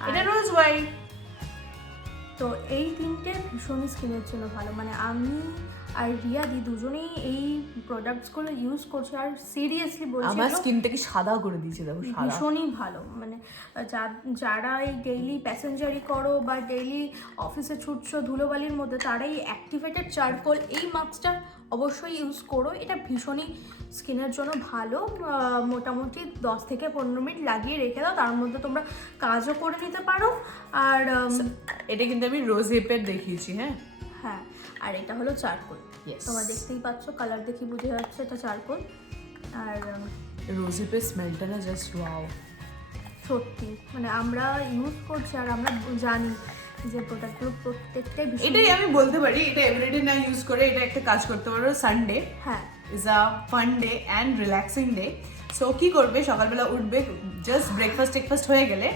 এটা রোজ হোয়াইট। তো এই 3টে ভীষণই স্কিনের জন্য ভালো, মানে আমি আর রিয়াদি দুজনেই এই প্রোডাক্টসগুলো ইউজ করছি, আর সিরিয়াসলি বলছি আমার স্কিনটাকে সাদা করে দিয়েছে, দেখো সাদা, ভীষণই ভালো। মানে যারা এই ডেইলি প্যাসেঞ্জারি করো বা ডেইলি অফিসে ছুটছো ধুলোবালির মধ্যে, তারাই অ্যাক্টিভেটেড চারকোল এই মাস্কটা অবশ্যই ইউজ করো। এটা ভীষণই স্কিনের জন্য ভালো। মোটামুটি 10 থেকে 15 মিনিট লাগিয়ে রেখে দাও, তার মধ্যে তোমরা কাজও করে নিতে পারো। আর এটা কিন্তু আমি রোজ হিপের দেখিয়েছি। হ্যাঁ হ্যাঁ, আর এটা হলো চারকোল। তোমরা দেখতেই পাচ্ছ, কালার দেখি বুঝে যাচ্ছে এটা চারকোল। আর রোজ হিপের স্মেলটা না জাস্ট ওয়াও, সত্যি মানে আমরা ইউজ করছি আর আমরা জানি যে প্রোডাক্টগুলো প্রত্যেকটাই এটাই আমি বলতে পারি, এটা এভরিডে না ইউজ করে এটা একটা কাজ করতে পারো। সানডে হ্যাঁ is a fun day and relaxing day. So কি করবে, সকালবেলা উঠবে, জাস্ট টেকফাস্ট হয়ে গেলে,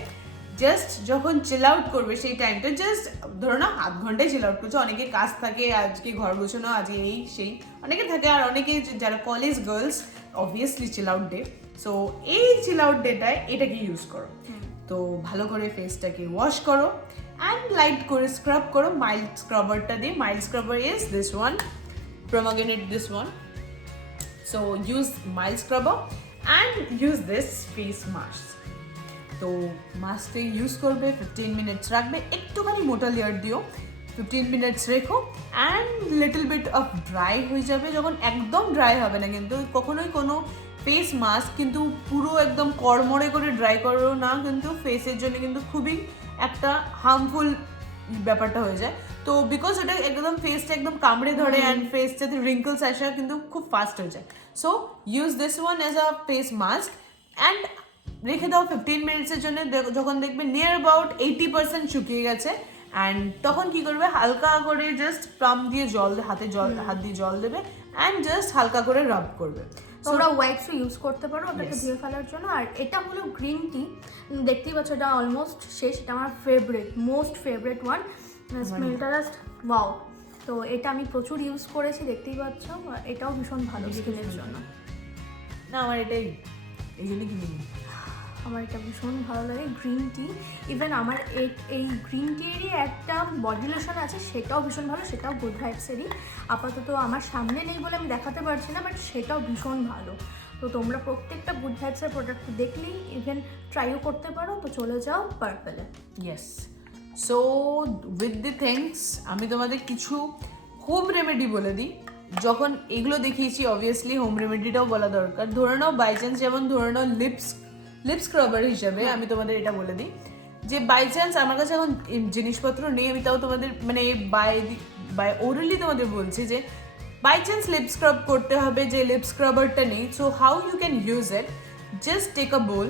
জাস্ট যখন চিল আউট করবে সেই টাইমটা জাস্ট ধরো না আধ ঘন্টায় চিল আউট করছো। অনেকে কাজ থাকে, আজকে ঘর গোছানো, আজকে এই সেই অনেকে থাকে, আর অনেকে যারা কলেজ গার্লস অবভিয়াসলি চিল আউট ডে। সো এই চিল আউট ডেটায় এটাকে ইউজ করো। তো ভালো করে ফেসটাকে ওয়াশ করো, অ্যান্ড লাইট করে স্ক্রাব করো মাইল্ড স্ক্রাবারটা দিয়ে। Mild scrubber is this one, Pomegranate this one. So use mild scrubber and use this face mask. তো মাস্কটা ইউজ করবে, 15 মিনিটস রাখবে, একটুখানি মোটা লেয়ার দিও, 15 মিনিটস রেখো and little bit of dry হয়ে যাবে। যখন একদম ড্রাই হবে না, কিন্তু কখনোই কোনো ফেস মাস্ক কিন্তু পুরো একদম কড়মড়ে করে ড্রাই করো না, কিন্তু ফেসের জন্য কিন্তু খুবই একটা হার্মফুল ব্যাপারটা হয়ে যায়। তো বিকজ এটা একদম ফেসটা একদম কামড়ে ধরে অ্যান্ড ফেস যাতে রিঙ্কলস আসা কিন্তু খুব ফাস্ট হয়ে যায়। So use this one as a face mask and রেখে দাও 15 মিনিটসের জন্য। যখন দেখবে নিয়ার অ্যাবাউট 80% শুকিয়ে গেছে অ্যান্ড তখন কি করবে, হালকা করে জাস্ট পাম্প দিয়ে হাত দিয়ে জল দেবে অ্যান্ড জাস্ট হালকা করে রাব করবে। তোমরা ওয়াইপসও ইউজ করতে পারো ওটাকে ধুয়ে ফেলার জন্য। আর এটা হলো গ্রিন টি, দেখতেই পাচ্ছ এটা অলমোস্ট শেষ। এটা আমার মোস্ট ফেভারিট ওয়ান, স্মেলটা জাস্ট ওয়াও। তো এটা আমি প্রচুর ইউজ করেছি, দেখতেই পাচ্ছ। এটাও ভীষণ ভালো স্কিনের জন্য। না আমার এটাই এই জন্য কিনি, আমার এটা ভীষণ ভালো লাগে গ্রিন টি। ইভেন আমার এই গ্রিন টিয়েরই একটা বডি লোশন আছে, সেটাও ভীষণ ভালো, সেটাও গুড ভাইবসেরই। আপাতত আমার সামনে নেই বলে আমি দেখাতে পারছি না, বাট সেটাও ভীষণ ভালো। তো তোমরা প্রত্যেকটা গুড ভাইবসের প্রোডাক্ট দেখলেই ইভেন ট্রাইও করতে পারো। তো চলে যাও পার্পেলে। Yes. So with the things আমি তোমাদের কিছু হোম রেমেডি বলে দিই। যখন এগুলো দেখিয়েছি অবভিয়াসলি হোম রেমেডিটাও বলা দরকার। ধরে নাও বাই চান্স, যেমন ধরে নাও লিপ স্ক্রাবার হিসাবে আমি তোমাদের এটা বলে দিই যে বাই চান্স আমার কাছে এখন জিনিসপত্র নেই, আমি তাও তোমাদের মানে বাই ওরালি তোমাদের বলছি যে বাই চান্স লিপ স্ক্রাব করতে হবে, যে লিপ স্ক্রাবারটা নেই। So how you can use it, just take a bowl,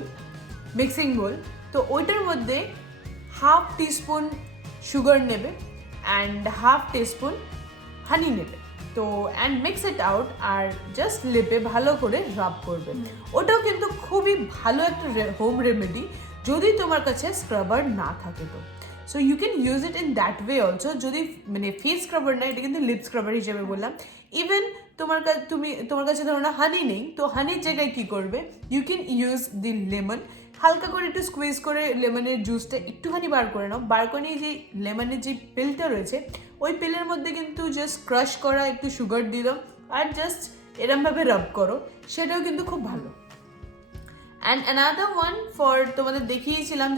mixing bowl. তো ওইটার মধ্যে হাফ টিস্পুন সুগার নেবে অ্যান্ড হাফ টিস্পুন হানি নেবে। তো অ্যান্ড মিক্স ইট আউট আর জাস্ট লিপে ভালো করে রাব করবে। ওটাও কিন্তু খুবই ভালো একটা হোম রেমেডি যদি তোমার কাছে স্ক্রাবার না থাকে। তো so you can use it in that way also. যদি মানে ফেস স্ক্রাবার না, এটা কিন্তু লিপ স্ক্রাবার হিসেবে বললাম। ইভেন তোমার কাছে ধরো না হানি নেই, তো হানির জায়গায় কী করবে, you can use the lemon. হালকা করে একটু স্কুইজ করে লেমনের জুসটা একটুখানি বার করে নাও, বার করে নিয়ে যে লেমনের যে পিলটা রয়েছে ওই পিলের মধ্যে কিন্তু জাস্ট ক্রাশ করা একটু সুগার দিলাম আর জাস্ট এরমভাবে রাব করো, সেটাও কিন্তু খুব ভালো। অ্যান্ড অ্যানাদার ওয়ান ফর তোমাদের দেখিয়েছিলাম,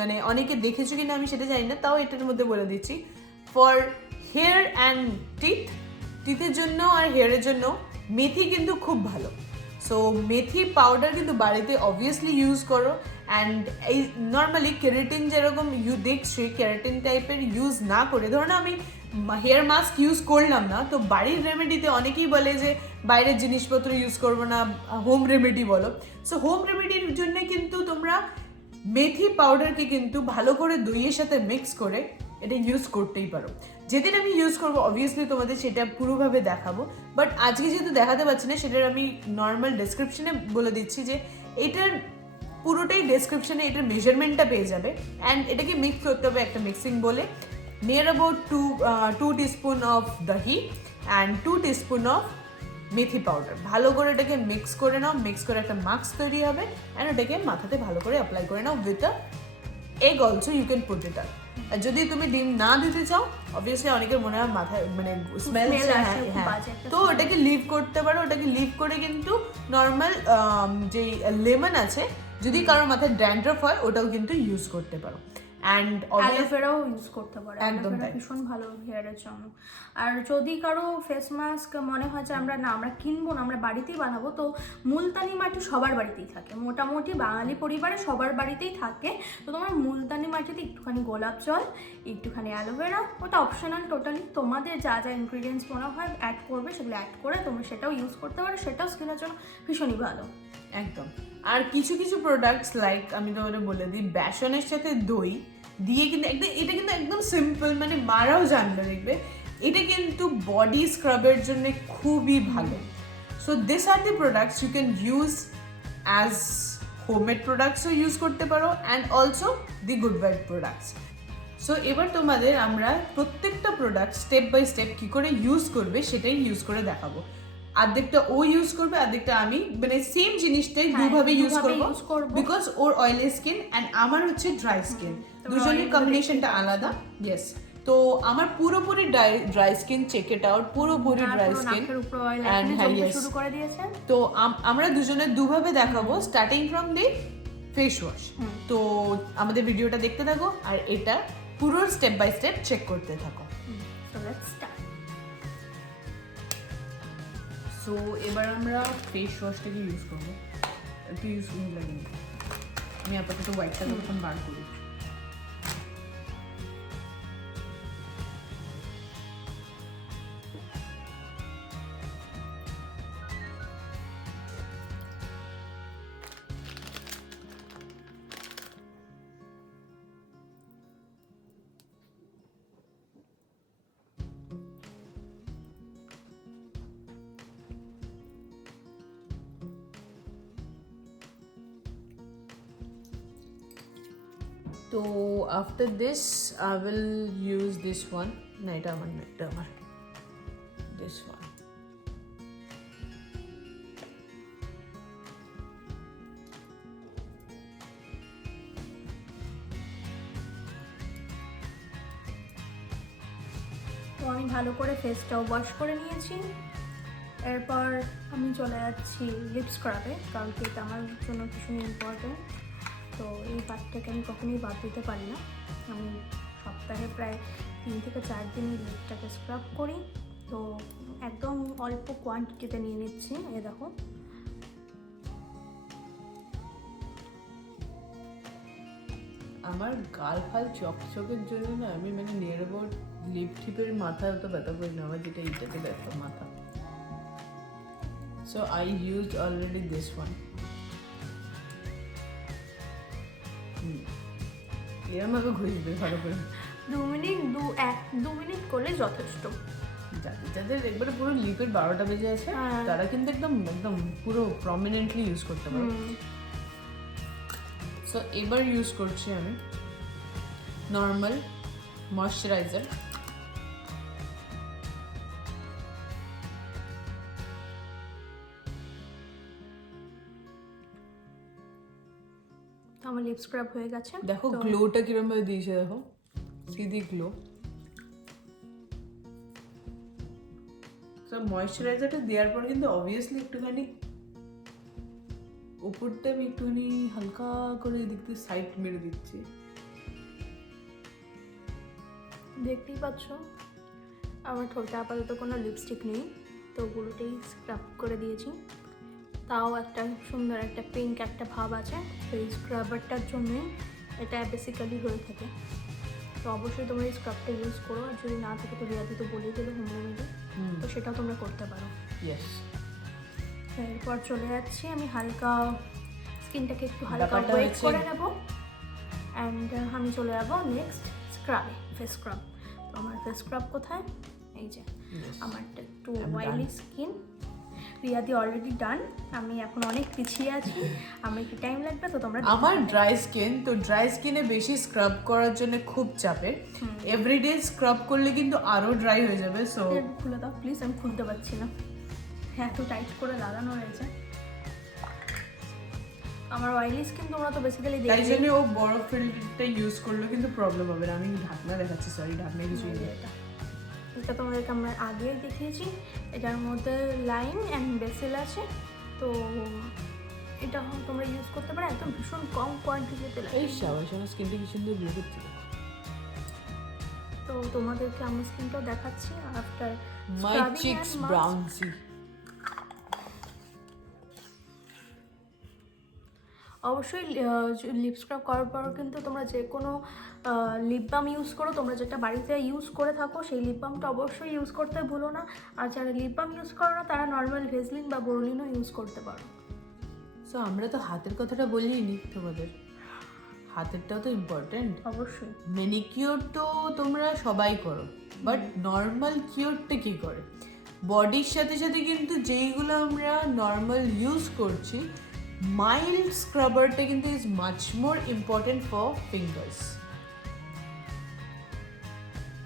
মানে অনেকে দেখেছো কিনা আমি সেটা জানি না, তাও এটার মধ্যে বলে দিচ্ছি। ফর হেয়ার অ্যান্ড টিথের জন্য আর হেয়ারের জন্য মেথি কিন্তু খুব ভালো। সো মেথি পাউডার কিন্তু বাড়িতে অবভিয়াসলি ইউজ করো। অ্যান্ড এই নর্মালি কেরাটিন যেরকম দেখছি, কেরাটিন টাইপের ইউজ না করে, ধরো না আমি হেয়ার মাস্ক ইউজ করলাম না, তো বাড়ির রেমেডিতে অনেকেই বলে যে বাইরের জিনিসপত্র ইউজ করবো না, হোম রেমেডি বলো। সো হোম রেমেডির জন্য কিন্তু তোমরা মেথি পাউডারকে কিন্তু ভালো করে দইয়ের সাথে মিক্স করে এটা ইউজ করতেই পারো। যেদিন আমি ইউজ করবো অবভিয়াসলি তোমাদের সেটা পুরোভাবে দেখাবো, বাট আজকে যেহেতু দেখাতে পারছি না, সেটার আমি নর্মাল ডেসক্রিপশনে বলে দিচ্ছি যে এটার পুরোটাই ডেসক্রিপশনে এটার মেজারমেন্টটা পেয়ে যাবে। অ্যান্ড এটাকে মিক্স করতে হবে একটা মিক্সিং বলে, নিয়ার অ্যাবাউট 2 টিস্পুন অফ দহি and 2 teaspoon of methi powder. ভালো করে এটাকে মিক্স করে নাও, মিক্স করে একটা মাস্ক তৈরি হবে অ্যান্ড ওটাকে মাথাতে ভালো করে অ্যাপ্লাই করে নাও with a egg also you can put it up. আর যদি তুমি ডিম না দিতে চাও, অবভিয়াসলি অনেকের মনে হয় মাথায় মানে স্মেল, হ্যাঁ, তো ওটাকে লিভ করতে পারো। ওটাকে লিভ করে কিন্তু নর্মাল যে লেমন আছে, যদি কারোর মাথায় ড্যান্ড্রফ হয় ওটাও কিন্তু ইউজ করতে পারো। অ্যান্ড অ্যালোভেরাও ইউজ করতে পারো, একদম ভীষণ ভালো হেয়ারের জন্য। আর যদি কারো ফেস মাস্ক মনে হয় যে আমরা কিনবো না, আমরা বাড়িতেই বানাবো, তো মুলতানি মাটি সবার বাড়িতেই থাকে, মোটামুটি বাঙালি পরিবারে সবার বাড়িতেই থাকে। তো তোমার মুলতানি মাটিতে একটুখানি গোলাপ জল, একটুখানি অ্যালোভেরা, ওটা অপশনাল টোটালি, তোমাদের যা যা ইনগ্রিডিয়েন্টস মনে হয় অ্যাড করবে সেগুলো অ্যাড করে তোমরা সেটাও ইউজ করতে পারো, সেটাও স্কিনের জন্য ভীষণই ভালো। একদম। আর কিছু কিছু প্রোডাক্টস লাইক আমি তোমাদের বলে দিই, বেসনের সাথে দই দিয়ে কিন্তু এটা কিন্তু একদম সিম্পল, মানে মারাও জানবে, দেখবে এটা কিন্তু বডি স্ক্রাবের জন্য খুবই ভালো। So this are the products you can use as homemade প্রোডাক্টসও ইউজ করতে পারো and also the good vibe products. So এবার তোমাদের আমরা প্রত্যেকটা প্রোডাক্ট স্টেপ বাই স্টেপ কী করে ইউজ করবে সেটাই ইউজ করে দেখাবো। অর্ধেকটা ও ইউজ করবে, অর্ধেকটা আমি, মানে সেম জিনিসটাই দুভাবে ইউজ করব because or oily skin and আমার হচ্ছে ড্রাই স্কিন, দুজনের কম্বিনেশনটা আলাদা। ইয়েস, তো আমার পুরোপুরি dry skin, check it out, পুরোপুরি ড্রাই স্কিন এন্ড শুরু করে দিয়েছে। তো আমরা দুজনে দুভাবে দেখাবো starting from the face wash. তো আমাদের ভিডিওটা দেখতে থাকো আর এটা পুরো স্টেপ বাই স্টেপ চেক করতে থাকো। So let's start. সো এবার আমরা ফেস ওয়াশটাকে ইউজ করবো, একটু ইউজ লাগে, আমি আপাতত হোয়াইটটা তখন বার করি। তো after this I will use this one, না এটা আমার না, এটা আমার, দিস ওয়ান। তো আমি ভালো করে ফেসটাও ওয়াশ করে নিয়েছি। এরপর আমি চলে যাচ্ছি লিপ স্ক্রাবে, কারণ কি এটা আমার জন্য ভীষণ ইম্পর্টেন্ট। তো এই পার্টটাকে আমি কখনোই বাদ দিতে পারি না। আমি সপ্তাহে প্রায় 3 থেকে 4 দিন লিপটাকে স্ক্রাব করি। তো একদম অল্প কোয়ান্টিটিতে নিয়ে নিচ্ছি, এ দেখো। আমার গাল ফাল চকচকের জন্য না আমি মানে নিয়ার অ্যাবাউট লিপ টিপের মাথা তো ব্যথা করি না, আমার যেটা এইটাতে ব্যথা মাথা। So I used already this one. এরমভাবে ঘুষবে ভালো করে, 2 মিনিট করলে যথেষ্ট। যাদের একবারে পুরো লিপের 12টা বেজে আছে তারা কিন্তু একদম একদম পুরো প্রমিনেন্টলি ইউজ করতে পারে। সো এবার ইউজ করছি আমি নর্মাল ময়শ্চারাইজার। আমার লিপ স্ক্রাব হয়ে গেছে। দেখো গ্লোটা কিরকম ভাবে দিয়েছে, দেখো সিধি গ্লো। সো ময়শ্চারাইজারটা দেওয়ার পর কিন্তু অবভিয়াসলি একটুখানি উপরটা আমি একটুখানি হালকা করে এদিক দিয়ে সাইড মেরে দিচ্ছি। দেখতেই পাচ্ছ আমার ঠোঁটে আপাতত কোনো লিপস্টিক নেই, তো ওগুলোতেই স্ক্রাব করে দিয়েছি। তাও একটা সুন্দর একটা পিঙ্ক একটা ভাব আছে, তো এই স্ক্রাবারটার জন্যই এটা বেসিক্যালি হয়ে থাকে। তো অবশ্যই তোমরা এই স্ক্রাবটা ইউজ করো, আর যদি না থাকে তো রিয়াদি তো বলেই দেবে হোম রেমেডি, তো সেটাও তোমরা করতে পারো। ইয়েস, এরপর চলে যাচ্ছি আমি হালকা স্কিনটাকে একটু হালকা ওয়েট করে নেব, অ্যান্ড আমি চলে যাবো নেক্সট স্ক্রাবে, ফেস স্ক্রাব। তো আমার ফেস স্ক্রাব কোথায়, এই যে আমারটা একটু অয়েলি স্কিন, রিয়াদি অলরেডি ডান, আমি এখন অনেক পিছিয়ে আছি, আমার একটু টাইম লাগবে। তো তোমরা, আমার ড্রাই স্কিন, তো ড্রাই স্কিনে বেশি স্ক্রাব করার জন্য খুব চাপের, এভরিডে স্ক্রাব করলে কিন্তু আরো ড্রাই হয়ে যাবে। সো খুলে দাও প্লিজ, আমি খুলতে পারছি না, এত টাইট করে লাগানো রয়েছে। আমার অয়েলি স্কিন তোমরা তো বেসিক্যালি দেখবে, তাই জন্য ও বড় ফিল্টারটা ইউজ করলে কিন্তু প্রবলেম হবে না। আমি ঢাকনা দেখাচ্ছি, সরি ঢাকনা কিছুই নেই। এটা তোমাদেরকে আমরা আগেই দেখিয়েছি, এটার মধ্যে লাইম অ্যান্ড বেসিল আছে। তো এটা তোমরা ইউজ করতে পারো, একদম ভীষণ কম কোয়ান্টিটিতে লাগে। এই শাওয়ার শাওয়ার স্কিনটা কি সুন্দর গ্লো করছে। তো তোমাদেরকে আমার স্কিনটাও দেখাচ্ছি আফটার মাই চিকস ব্রাউনসি। অবশ্যই লিপ স্ক্রাব করার পর কিন্তু তোমরা যে কোনো লিপ বাম ইউজ করো, তোমরা যেটা বাড়িতে ইউজ করে থাকো সেই লিপ বামটা অবশ্যই ইউজ করতে ভুলো না। আর যারা লিপ বাম ইউজ করো না তারা নর্মাল ভেসলিন বা বোরলিনও ইউজ করতে পারো। সো আমরা তো হাতের কথাটা বলিনি তোমাদের, হাতেরটাও তো ইম্পর্টেন্ট। অবশ্যই ম্যানিকিওর তো তোমরা সবাই করো, বাট নর্মাল কিওরটা কি করে? বডির সাথে সাথে কিন্তু যেইগুলো আমরা নর্মাল ইউজ করছি, মাইল্ড স্ক্রাবারটা কিন্তু is much more important for fingers.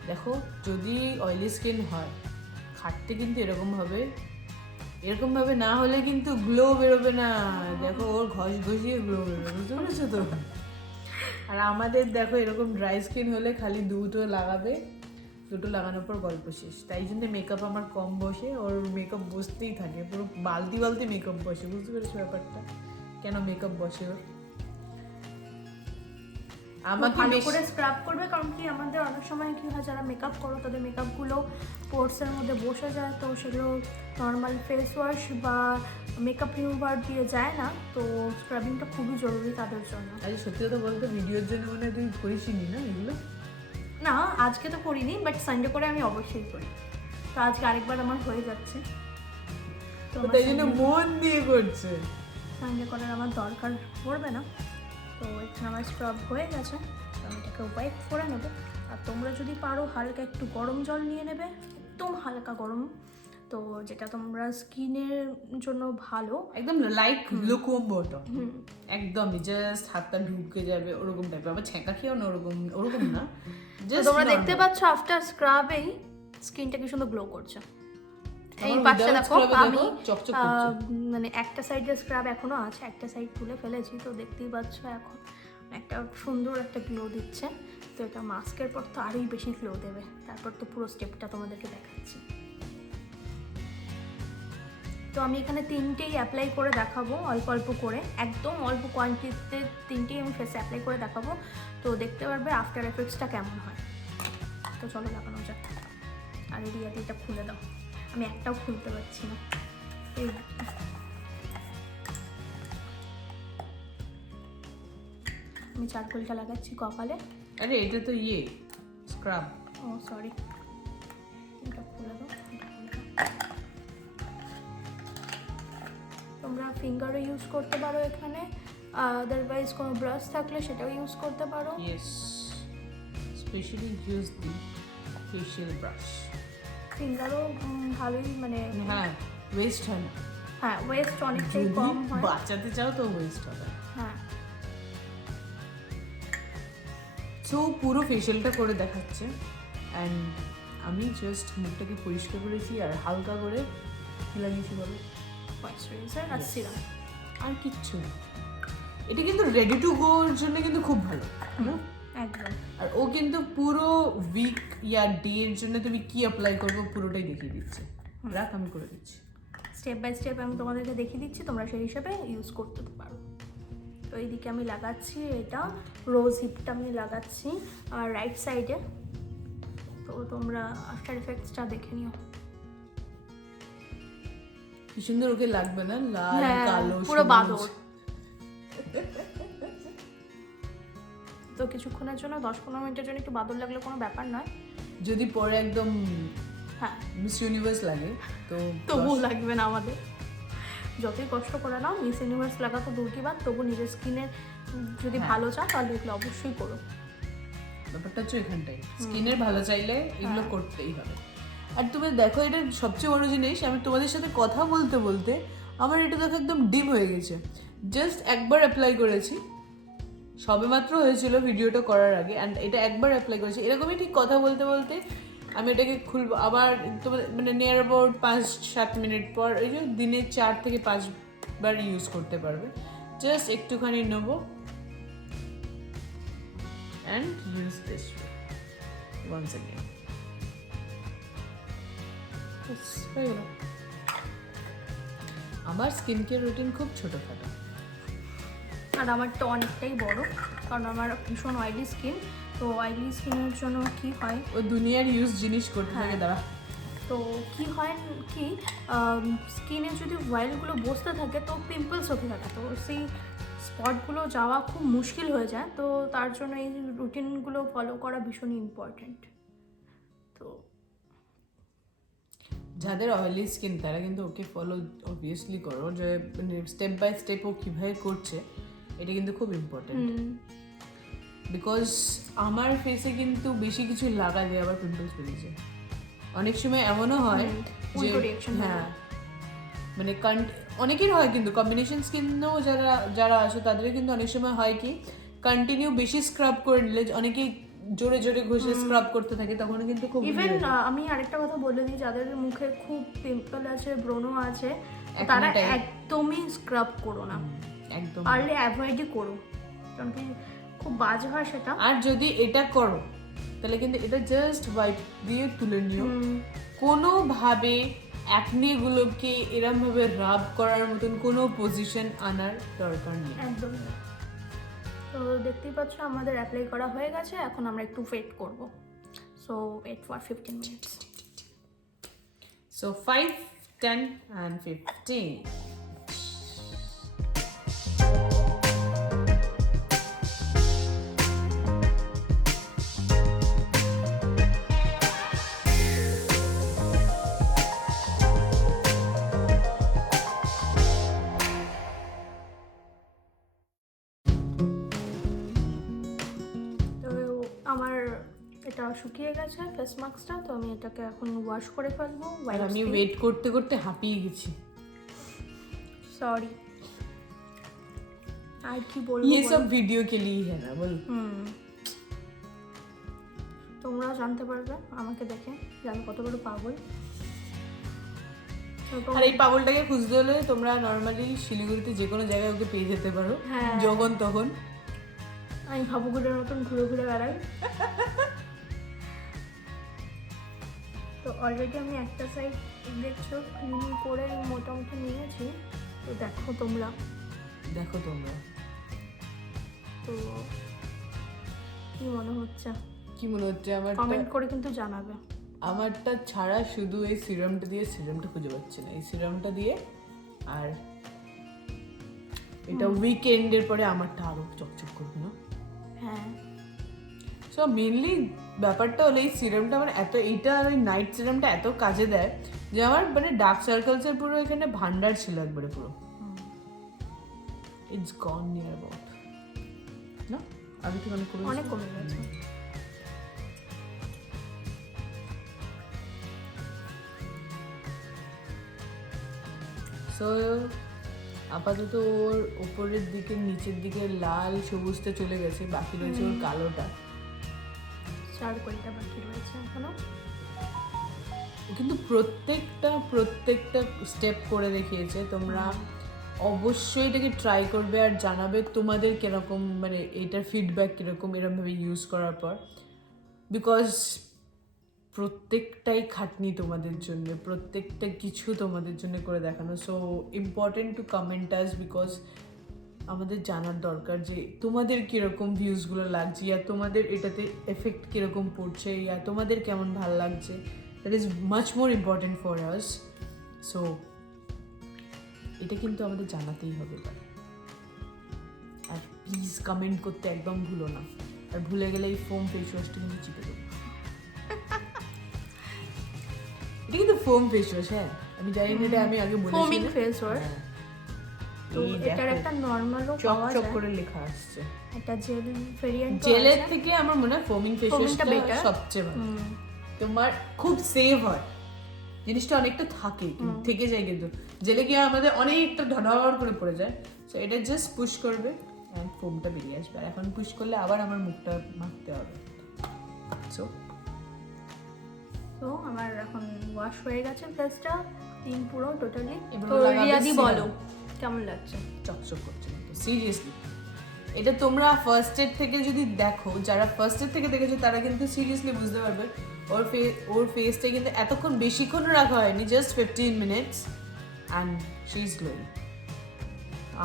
দেখো যদি অয়েলি স্কিন হয়, খাটতে কিন্তু এরকম ভাবে এরকম ভাবে না হলে কিন্তু গ্লো বেরোবে না। দেখো ওর ঘষিয়ে গ্লো বেরোবে, বুঝতে পেরেছো তো? আর আমাদের দেখো এরকম ড্রাই স্কিন হলে খালি দুটো লাগাবে, দুটো লাগানোর পর গল্প শেষ। তাই জন্য মেকআপ আমার কম বসে, ওর মেকআপ বসতেই থাকে, পুরো বালতি বালতি মেকআপ বসে, বুঝতে পেরেছো ব্যাপারটা কেন মেকআপ বসে ওর? আমাকে ভালো করে স্ক্রাব করবে, কারণ কি আমাদের অনেক সময় কি হয় যারা মেকআপ করো তাদের মেকআপগুলো পোর্সের মধ্যে বসে যায়, তো সেগুলো নর্মাল ফেস ওয়াশ বা মেকআপ রিমুভার দিয়ে যায় না, তো স্ক্রাবিংটা খুবই জরুরি তাদের জন্য। আচ্ছা সত্যি কথা বলতে ভিডিওর জন্য মনে হয় তুই করিসনি না এগুলো? না আজকে তো করিনি, বাট সানডে করে আমি অবশ্যই করি, তো আজকে আরেকবার আমার হয়ে যাচ্ছে, তো তাই জন্য মন দিয়ে করছে। সানডে করার আমার দরকার পড়বে না। তো এখানে আমার স্ক্রাব হয়ে গেছে, তো আমি এটাকে ওয়াইপ করে নেবো। আর তোমরা যদি পারো হালকা একটু গরম জল নিয়ে নেবে, একদম হালকা গরম, তো যেটা তোমরা স্কিনের জন্য ভালো, একদম লাইক লুকওয়ার্ম ওয়াটার, একদমই জাস্ট হাতটা ঢুকে যাবে ওরকম টাইপের। আবার ছ্যাঁকা খেয়েও না ওরকম না, তো তোমরা দেখতে পাচ্ছ আফটার স্ক্রাবেই স্কিনটা কি সুন্দর গ্লো করছে। এই পাশে দেখো আমি মানে একটা সাইডে স্ক্রাব এখনো আছে, একটা সাইড তুলে ফেলেছি, তো দেখতেই পাচ্ছ এখন একটা সুন্দর একটা গ্লো দিচ্ছে। তো এটা মাস্কের পর তো আরোই বেশি গ্লো দেবে। তারপর তো পুরো স্টেপটা তোমাদেরকে দেখাচ্ছি। তো আমি এখানে তিনটেই অ্যাপ্লাই করে দেখাবো, অল্প অল্প করে, একদম অল্প কোয়ান্টিটিতে তিনটেই আমি ফেসে অ্যাপ্লাই করে দেখাবো, তো দেখতে পারবে আফটার এফেক্টসটা কেমন হয়। তো চলো লাগানো যাক। আর রিয়াদিটা খুলে দাও, আমি একটাও খুলতে পারছি না। আমি চারকোলটা লাগাচ্ছি কপালে। আরে এটা তো স্ক্রাব। ও সরি, এটা খুলে দাও। তোমরা ফিঙ্গারও ইউজ করতে পারো এখানে, আদারওয়াইজ কোনো ব্রাশ থাকলে সেটাও ইউজ করতে পারো। Yes, specially use the facial brush. ফিঙ্গারও ভালোই মানে হ্যাঁ ওয়েস্ট হয় না। হ্যাঁ ওয়েস্ট অনেকটাই কম হয়। বাঁচাতে চাও তো ওয়েস্ট হবে। হ্যাঁ সো পুরো ফেশিয়ালটা করে দেখাচ্ছে, অ্যান্ড আমি জাস্ট মুখটাকে পরিষ্কার করেছি আর হালকা করে কি লাগিয়েছি বলো, ময়েশ্চারাইজার আর সিরাম, আর কিচ্ছু না। এটা কিন্তু রেডি টু গোর জন্য কিন্তু খুব ভালো, একদম। আর ও কিন্তু পুরো উইক ইয়া ডে এর জন্য তুমি কি অ্যাপ্লাই করবো পুরোটাই দেখিয়ে দিচ্ছে। রাখ আমি করে দিচ্ছি স্টেপ বাই স্টেপ, আমি তোমাদেরকে দেখিয়ে দিচ্ছি, তোমরা সেই হিসাবে ইউজ করতে পারো। তো এইদিকে আমি লাগাচ্ছি এটা রোজ হিপটা আমি লাগাচ্ছি আর রাইট সাইডে। তো তোমরা আফটার এফেক্টসটা দেখে নিও। কি সুন্দর ওকে লাগবে না, লাল কালো পুরো বাদর। তো কিছুক্ষণের জন্য 10-15 মিনিটের জন্য একটু বাদর লাগলে কোনো ব্যাপার নয়। যদি পরে একদম হ্যাঁ মিস ইউনিভার্স লাগে তো তবু লাগবে না আমাদের। যতই কষ্ট করে নাও, মিস ইউনিভার্স লাগা তো দূর কি বাদ, তবু নিজের স্কিনের যদি ভালো চাও তাহলে এগুলো অবশ্যই করো। ব্যাপারটা হচ্ছে এখানটাই, স্কিনের ভালো চাইলে এগুলো করতেই হবে। আর তুমি দেখো এটা সবচেয়ে বড় জিনিস, আমি তোমাদের সাথে কথা বলতে বলতে আমার এটা দেখো একদম ডিম হয়ে গেছে। জাস্ট একবার অ্যাপ্লাই করেছি, সবেমাত্র হয়েছিল ভিডিওটা করার আগে, অ্যান্ড এটা একবার অ্যাপ্লাই করেছি। এরকমই ঠিক কথা বলতে বলতে আমি এটাকে খুলবো আবার, তোমার মানে নিয়ার অ্যাবাউট 5-7 মিনিট পর এই যে দিনে 4 থেকে 5 বার ইউজ করতে পারবে। জাস্ট একটুখানি নেবো and use this once again. আমার স্কিন কেয়ার রুটিন খুব ছোটখাটো, আর আমার তো অনেকটাই বড়, কারণ আমার ভীষণ অয়েলি স্কিন। তো অয়েলি স্কিনের জন্য কি হয়, ও দুনিয়ার ইউজ জিনিস করতে থাকে দাঁড়া। তো কি হয় কি স্কিনে যদি অয়েলগুলো বসতে থাকে তো পিম্পলস হতে থাকে, তো সেই স্পটগুলো যাওয়া খুব মুশকিল হয়ে যায়। তো তার জন্য এই রুটিনগুলো ফলো করা ভীষণই ইম্পর্ট্যান্ট। তো যাদের অয়েলি স্কিন তারা কিন্তু ওকে ফলো অবভিয়াসলি করো, যে স্টেপ বাই স্টেপ ও কীভাবে করছে এটা কিন্তু খুব ইম্পর্ট্যান্ট। বিকজ আমার ফেসে কিন্তু বেশি কিছু লাগালে আবার পিম্পলস বেরিয়েছে। অনেক সময় এমনও হয় যে হ্যাঁ মানে অনেকের হয় কিন্তু কম্বিনেশন স্কিনও যারা আছে তাদের কিন্তু অনেক সময় হয় কি কন্টিনিউ বেশি স্ক্রাব করে নিলে অনেকেই জোরে জোরে ঘষে স্ক্রাব করতে থাকে তখন কিন্তু খুব ইভেন আমি আরেকটা কথা বলে দিই, যাদের মুখে খুব পিম্পল আছে, ব্রণ আছে, তারা একদমই স্ক্রাব করো না, একদম পারলে অ্যাভয়েডই করো, কারণ কি খুব বাজে হয় সেটা। আর যদি এটা করো তাহলে কিন্তু এটা জাস্ট ওয়াইপ দিয়ে তুলে নিও, কোনোভাবে অ্যাকনে গুলোকে এরম ভাবে রাব করার মতন কোনো পজিশন আনার দরকার নেই। একদম। তো দেখতেই পাচ্ছ আমাদের অ্যাপ্লাই করা হয়ে গেছে, এখন আমরা একটু ওয়েট করব। So wait for 15 minutes. So 5, 10 and 15. আমার এটা শুকিয়ে গেছে ফেস মাস্কটা, তো আমি এটাকে এখন ওয়াশ করে ফেলবো। আর আমি ওয়েট করতে করতে হাঁপিয়ে গেছি, সরি। আর কি বলবো, ये सब वीडियो के लिए है ना बोल। তোমরাও জানতে পারবে আমাকে দেখে যে আমি কত বড় পাগল। আর এই পাগলটাকে খুঁজতে হলে তোমরা নর্মালি শিলিগুড়িতে যে কোনো জায়গায় ওকে পেয়ে যেতে পারো, যখন তখন। আমি ভাবুগুলোর মতন ঘুরে ঘুরে বেড়াই। তো অলরেডি আমি একটা সাইড দেখছো ক্লিন করে মোটামুটি নিয়েছি, তো দেখো তোমরা তো কি মনে হচ্ছে আমার কমেন্ট করে কিন্তু জানাবে। আমারটা ছাড়া শুধু এই সিরামটা খুঁজে পাচ্ছি না, এই সিরামটা দিয়ে আর এটা উইকেন্ডের পরে আমারটা আরো চকচক করবে না। হ্যাঁ, সো মেনলি ব্যাপারটা হলো এই সিরামটা আমার এইটা আর ওই নাইট সিরামটা এত কাজে দেয় যে আমার মানে ডার্ক সার্কেলসের পুরো এখানে ভান্ডার ছিল একবারে পুরো। ইটস গন নিয়ার অ্যাবাউট না, আগে থেকে অনেক কমে গেছে। সো আপাতত ওর উপরের দিকে নিচের দিকে লাল সবুজটা চলে গেছে, বাকি রয়েছে ওর কালোটা। 4 কোটিটা বাকি রয়েছে এখনো। কিন্তু প্রত্যেকটা স্টেপ করে দেখিয়েছে। তোমরা অবশ্যই এটাকে ট্রাই করবে আর জানাবে তোমাদের কিরকম, মানে এটার ফিডব্যাক কিরকম এরকমভাবে ইউজ করার পর, বিকজ প্রত্যেকটাই খাটনি তোমাদের জন্য, প্রত্যেকটা কিছু তোমাদের জন্য করে দেখানো। So important to comment us, because আমাদের জানার দরকার যে তোমাদের কীরকম ভিউজগুলো লাগছে, ইয়া তোমাদের এটাতে এফেক্ট কীরকম পড়ছে, ইয়া তোমাদের কেমন ভালো লাগছে। That is much more important for us. So এটা কিন্তু আমাদের জানাতেই হবে। আর প্লিজ কমেন্ট করতে একদম ভুলো না, আর ভুলে গেলে এই ফোম ফেস ওয়াশটা কিন্তু চিপে দেবো। এটা কিন্তু ফোম ফেস ওয়াশ, হ্যাঁ আমি জানি না, এটা আমি আগে বলেছি ফোমিং ফেস ওয়াশ। তো এটার একটা নরমালও পাওয়া যায়, চকচক করে লেখা আসছে। এটা জেল ভেরিয়েন্ট, জেলের থেকে আমার মনে হয় ফোমিং ফেস ওয়াশটা সবচেয়ে ভালো। তোমার খুব সেভ হয়, জিনিসটা অনেকটা থেকে যায়, কিন্তু জেলে গিয়ে আমাদের অনেকটা ধড়াধড় করে পড়ে যায়। সো এটা জাস্ট পুশ করবে অ্যান্ড ফোমটা বেরিয়ে আসবে। আর এখন পুশ করলে আবার আমার মুখটা মাখতে হবে। তো আমার এখন ওয়াশ হয়ে গেছে ফেসটা তিন পুরো টোটালি। এবার তো রিয়াদি বলো কেমন লাগছে? চকচক করছে সিরিয়াসলি। এটা তোমরা ফার্স্ট এড থেকে যদি দেখো, যারা ফার্স্ট এড থেকে দেখেছো তারা কিন্তু সিরিয়াসলি বুঝতে পারবে ওর ফেসটা কিন্তু এতক্ষণ বেশিক্ষণ রাখা হয়নি, just 15 minutes and she is glowing.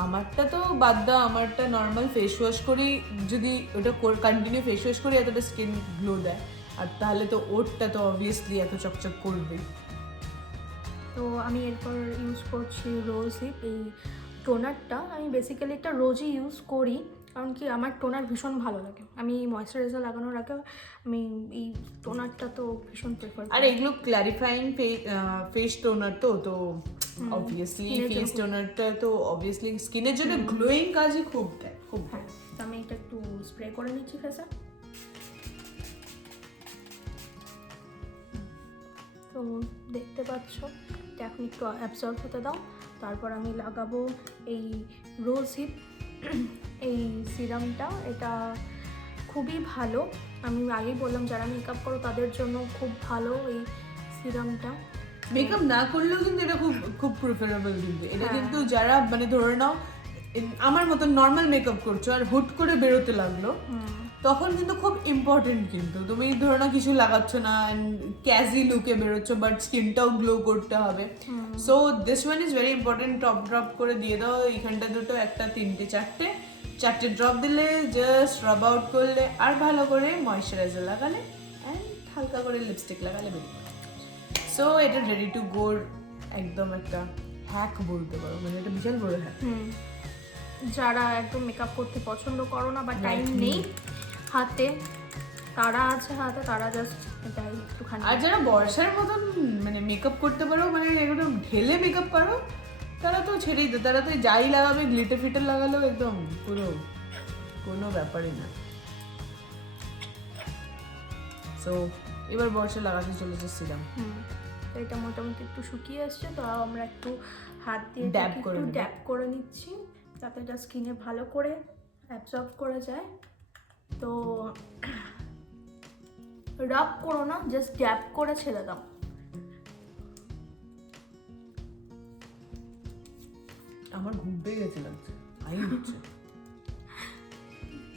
আমারটা তো বাদ দাও, আমারটা নর্মাল ফেস ওয়াশ করেই যদি ওটা কন্টিনিউ ফেস ওয়াশ করে এতটা স্কিন গ্লো দেয়, আর তাহলে তো ওরটা তো অবভিয়াসলি এত চকচক করবেই। তো আমি এরপর ইউজ করছি রোজ হিপ এই টোনারটা। আমি বেসিক্যালি একটা রোজই ইউজ করি, কারণ কি আমার টোনার ভীষণ ভালো লাগে। আমি ময়েশ্চারাইজার লাগানোর আগে আমি এই টোনারটা তো ভীষণ প্রেফার করি। আর এগুলো ক্ল্যারিফাইং ফেস টোনার তো অবভিয়াসলি ফেস টোনারটা তো অবভিয়াসলি স্কিনের জন্য গ্লোয়িং কাজই খুব দেয়, খুব। হ্যাঁ, তো আমি এটা একটু স্প্রে করে নিচ্ছি ফেসে। তো দেখতে পাচ্ছ এটা এখন একটু অ্যাবজর্ব হতে দাও, তারপর আমি লাগাবো এই রোজ হিপ এই সিরামটা। এটা খুবই ভালো, আমি আগেই বললাম যারা মেকআপ করো তাদের জন্য খুব ভালো এই সিরামটা। মেকআপ না করলেও কিন্তু এটা খুব খুব প্রিফারেবল, কিন্তু এটা হ্যাঁ। কিন্তু যারা মানে ধরে নাও আমার মতো নর্মাল মেকআপ করছো আর হুট করে বেরোতে লাগলো, তখন কিন্তু খুব ইম্পর্টেন্ট। কিন্তু তুমি ধরো না কিছু লাগাচ্ছ না, ক্যাজি লুকে বেরোচ্ছ, বাট স্কিনটাও গ্লো করতে হবে। So this one is very important. Top drop করে দিয়ে দাও এইখানটা দুটো, একটা, তিনটে, চারটে ড্রপ দিলে, জাস্ট রাব আউট করলে আর ভালো করে ময়শ্চারাইজার লাগালে অ্যান্ড হালকা করে লিপস্টিক লাগালে বেরিয়ে যাবে। সো এটা রেডি টু গোর একদম একটা হ্যাক বলতে পারো, মানে এটা বিশাল বড় হ্যাক। যারা একদম মেকআপ করতে পছন্দ করো না বা টাইম Like me. নেই হাতে, তারা জাস্ট এটাই একটুখানি। আর যারা বর্ষার মতন মানে মেকআপ করতে পারো, মানে একদম ঢেলে মেকআপ পারো, তারা তো ছেড়েই দে, তারা তো যাই লাগাবে, গ্লিটার ফিটার লাগালেও একদম পুরো কোনো ব্যাপারই না। সো এবার বর্ষা লাগাতে চলেছে সিরাম। তো এটা মোটামুটি একটু শুকিয়ে আসছে, তো আমরা একটু হাত দিয়ে Dab এটাকে করে একটু নেবো। ড্যাব করে নিচ্ছি যাতে এটা স্কিনে ভালো করে অ্যাবজর্ব করে যায়। তো রাব করো না, জাস্ট ড্যাব করে ছেড়ে দাও। আমার ঘুম পেয়ে গেছে লাগছে, আই হচ্ছে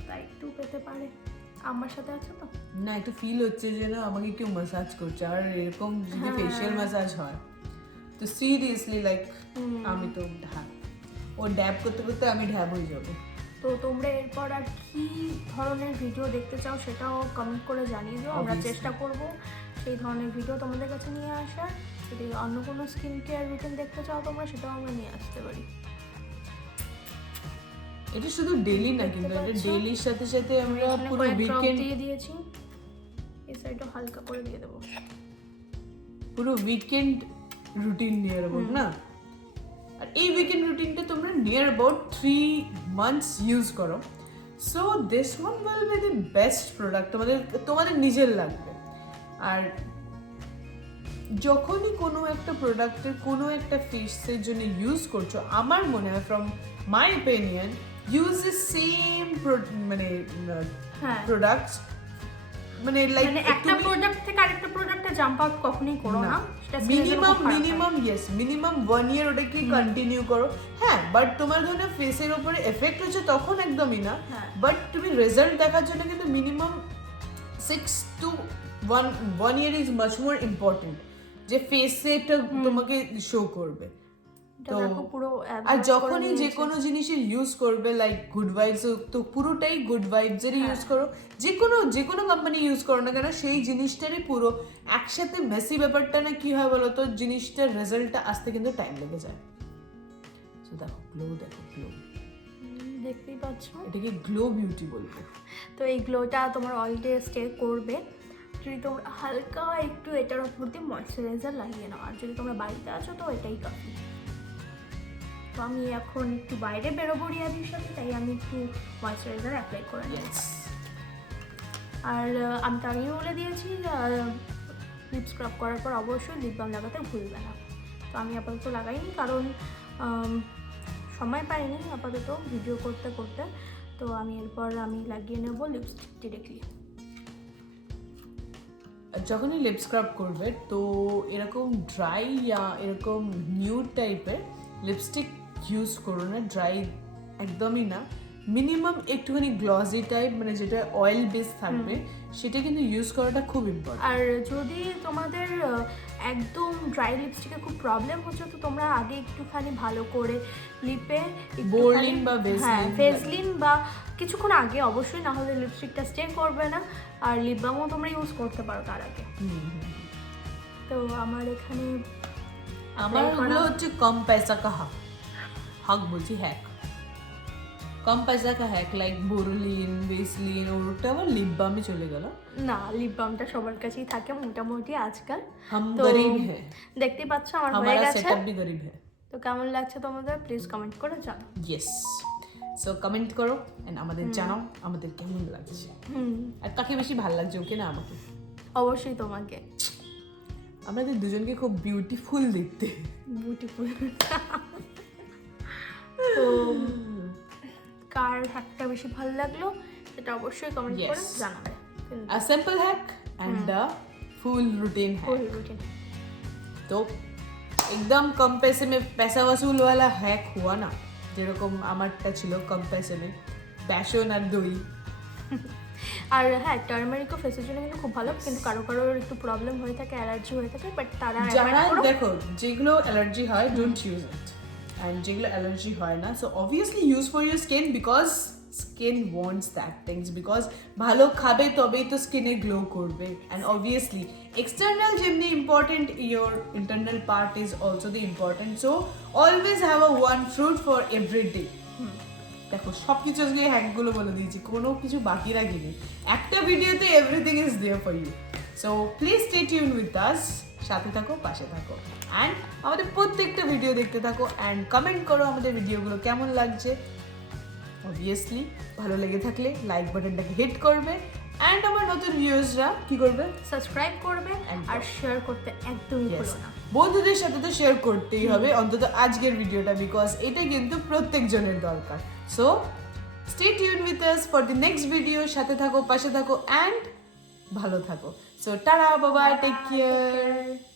তাই একটু পেতে পারে। আমার সাথে আছে তো। না, একটু ফিল হচ্ছে যেন আমাকে কেউ ম্যাসাজ করছে, আর এরকম যদি ফেশিয়াল ম্যাসাজ হয় তো সিরিয়াসলি লাইক আমি তো ও ড্যাব করতে করতে আমি ঢ্যাব হয়ে যাবো। তো তোমরা এরপর আর কি ধরনের ভিডিও দেখতে চাও সেটাও কমেন্ট করে জানিয়ে দিও, আমরা Obviously. চেষ্টা করব সেই ধরনের ভিডিও তোমাদের কাছে নিয়ে আসার। যদি অন্য কোনো স্কিন কেয়ার রুটিন দেখতে চাও তোমরা, সেটাও আমরা নিয়ে আসতে পারি। এটা শুধু ডেইলি না, কিন্তু এটা ডেইলির সাথে সাথে আমরা এখানে পুরো কয়েক drop উইকেন্ড, দিয়ে দিয়েছি, এই সাইডও হালকা করে দিয়ে দেবো। পুরো উইকেন্ড রুটিন নিয়ার অ্যাবাউট না। আর এই উইকেন্ড রুটিনটা তোমরা নিয়ার অ্যাবাউট 3 months ইউজ করো। So this one will be the best product তোমাদের নিজের লাগবে। আর যখনই কোনো একটা প্রোডাক্টের কোনো একটা ফেসের জন্য ইউজ করছো, আমার মনে হয় from my opinion, use the same মানে হ্যাঁ, প্রোডাক্টস, মানে লাইক মানে একটা প্রোডাক্ট থেকে আরেকটা প্রোডাক্টে জাম্প আউট কখনোই করো না। সেটা skin এর জন্য খুব খারাপ হয়। মিনিমাম 1 year ওটাকে কন্টিনিউ করো। হ্যাঁ, বাট তোমার ধরো ফেসের উপরে এফেক্ট হচ্ছে তখন একদমই না, হ্যাঁ। বাট তুমি রেজাল্ট দেখার জন্য কিন্তু minimum 6 to 1 year is much more important, যে ফেসে এটা তোমাকে শো করবে। এটা তো দেখো পুরো আর absorb করে যখনই যে নিয়েছে। কোনো জিনিসের ইউজ করবে, লাইক গুড ভাইবস, তো পুরোটাই গুড ভাইবসেরই ইউজ করো। যে কোনো কোম্পানি ইউজ করো না কেন, সেই জিনিসটারই পুরো একসাথে মেসি ব্যাপারটা না কি হয় বলো তো, জিনিসটার রেজাল্টটা আসতে কিন্তু টাইম লেগে যায়। সো দেখো গ্লো, দেখতেই পাচ্ছ, এটাকে গ্লো বিউটি বলবো। তো এই গ্লোটা তোমার অল ডে স্টে করবে যদি তোমরা হালকা একটু এটার উপর দিয়ে ময়শ্চারাইজার লাগিয়ে নাও। আর যদি তোমরা বাড়িতে আছো তো এটাই কাফি। তো আমি এখন একটু বাইরে বেরোবো রিয়াদির সাথে, তাই আমি একটু ময়শ্চারাইজার অ্যাপ্লাই করে নেব। আর আমি তো আগেই বলে দিয়েছি লিপ স্ক্রাব করার পর অবশ্যই লিপ বাম লাগাতে ভুলবে না। তো আমি আপাতত লাগাইনি, কারণ সময় পাইনি আপাতত ভিডিও করতে করতে। তো আমি এরপর লাগিয়ে নেব লিপস্টিক ডিরেক্টলি। যখনই লিপ স্ক্রাব করবে তো এরকম ড্রাই या এরকম নিউড টাইপের লিপস্টিক ইউজ করো না, ড্রাই একদমই না। মিনিমাম একটুখানি গ্লসি টাইপ, মানে যেটা অয়েল বেস থাকবে সেটা কিন্তু ইউজ করাটা খুব ইম্পর্টেন্ট। আর যদি তোমাদের একদম ড্রাই লিপস্টিকে খুব প্রবলেম হচ্ছে, তো তোমরা আগে একটুখানি ভালো করে লিপে বোরলিন বা ভেসলিন বা কিছুক্ষণ আগে, অবশ্যই, না হলে লিপস্টিকটা স্টে করবে না। আর লিপ বামও তোমরা ইউজ করতে পারো তার আগে। তো আমার এখানে আমার হলো হচ্ছে কম পয়সা কা হক বলছি, হ্যাক, কম পয়সা কা হ্যাক, লাইক বোরলিন, ভেসলিন, ওটা আমার লিপ বামে চলে গেল। না, লিপ বামটা সবার কাছেই থাকে মোটামুটি আজকাল। हम তো गरीब हैं, দেখতেই পাচ্ছ আমার হয়ে हमारा গেছে। सेटअप भी गरीब है। তো কেমন লাগছে তোমাদের প্লিজ কমেন্ট করে জানাও। ইয়েস, সো কমেন্ট করো এন্ড আমাদের জানাও আমাদের কেমন লাগছে, আর কাকে বেশি ভালো লাগছে, ওকে না আমাকে। অবশ্যই তোমাকে। আমাদের দুজনকে খুব বিউটিফুল দেখতে। বিউটিফুল। তো কার হ্যাকটা বেশি ভালো লাগলো সেটা অবশ্যই কমেন্ট করে Yes. জানাবে। a simple hack and a full routine hack. Full routine. तो एकदम कम पैसे में पैसा वसूल वाला हैक हुआ ना, যেরকম আমারটা ছিল কম पैसे में বেসন আর দই। আর হ্যাঁ, টার্মারিকও ফেসের জন্য কিন্তু খুব ভালো, কিন্তু কারো কারোর একটু প্রবলেম হয়ে থাকে, অ্যালার্জি হয়ে থাকে, বাট তারা যারা দেখো যেগুলো অ্যালার্জি হয় ডোন্ট ইউজ ইট, অ্যান্ড যেগুলো অ্যালার্জি হয় না so obviously use for your skin, because skin wants that things, because ভালো খাবে তবেই তো স্কিনে গ্লো করবে। অ্যান্ড অবভিয়াসলি এক্সটার্নাল যেমনি important, your internal part is also the important, so always have a one fruit for every day. দেখো সব কিছু আজকে হ্যাকগুলো বলে দিয়েছি, কোনো কিছু বাকি রাখিনি, একটা ভিডিওতে everything is there for you. So please stay tune with us, সাথে থাকো, পাশে থাকো, অ্যান্ড আমাদের প্রত্যেকটা ভিডিও দেখতে থাকো, অ্যান্ড কমেন্ট করো আমাদের ভিডিওগুলো কেমন লাগছে। অবভিয়াসলি ভালো লেগে থাকলে লাইক বাটনটাকে হিট করবে, অ্যান্ড আমার নতুন ভিউয়ার্সরা কি করবে, সাবস্ক্রাইব করবে আর শেয়ার করতে একদমই ভুলো না। বন্ধুদের সাথে তো শেয়ার করতেই হবে অন্তত আজকের ভিডিওটা, বিকজ এটা কিন্তু প্রত্যেকজনের দরকার। So stay tune with us for the next video, সাথে থাকো, পাশে থাকো, অ্যান্ড ভালো থাকো। So tata, bye bye, take care.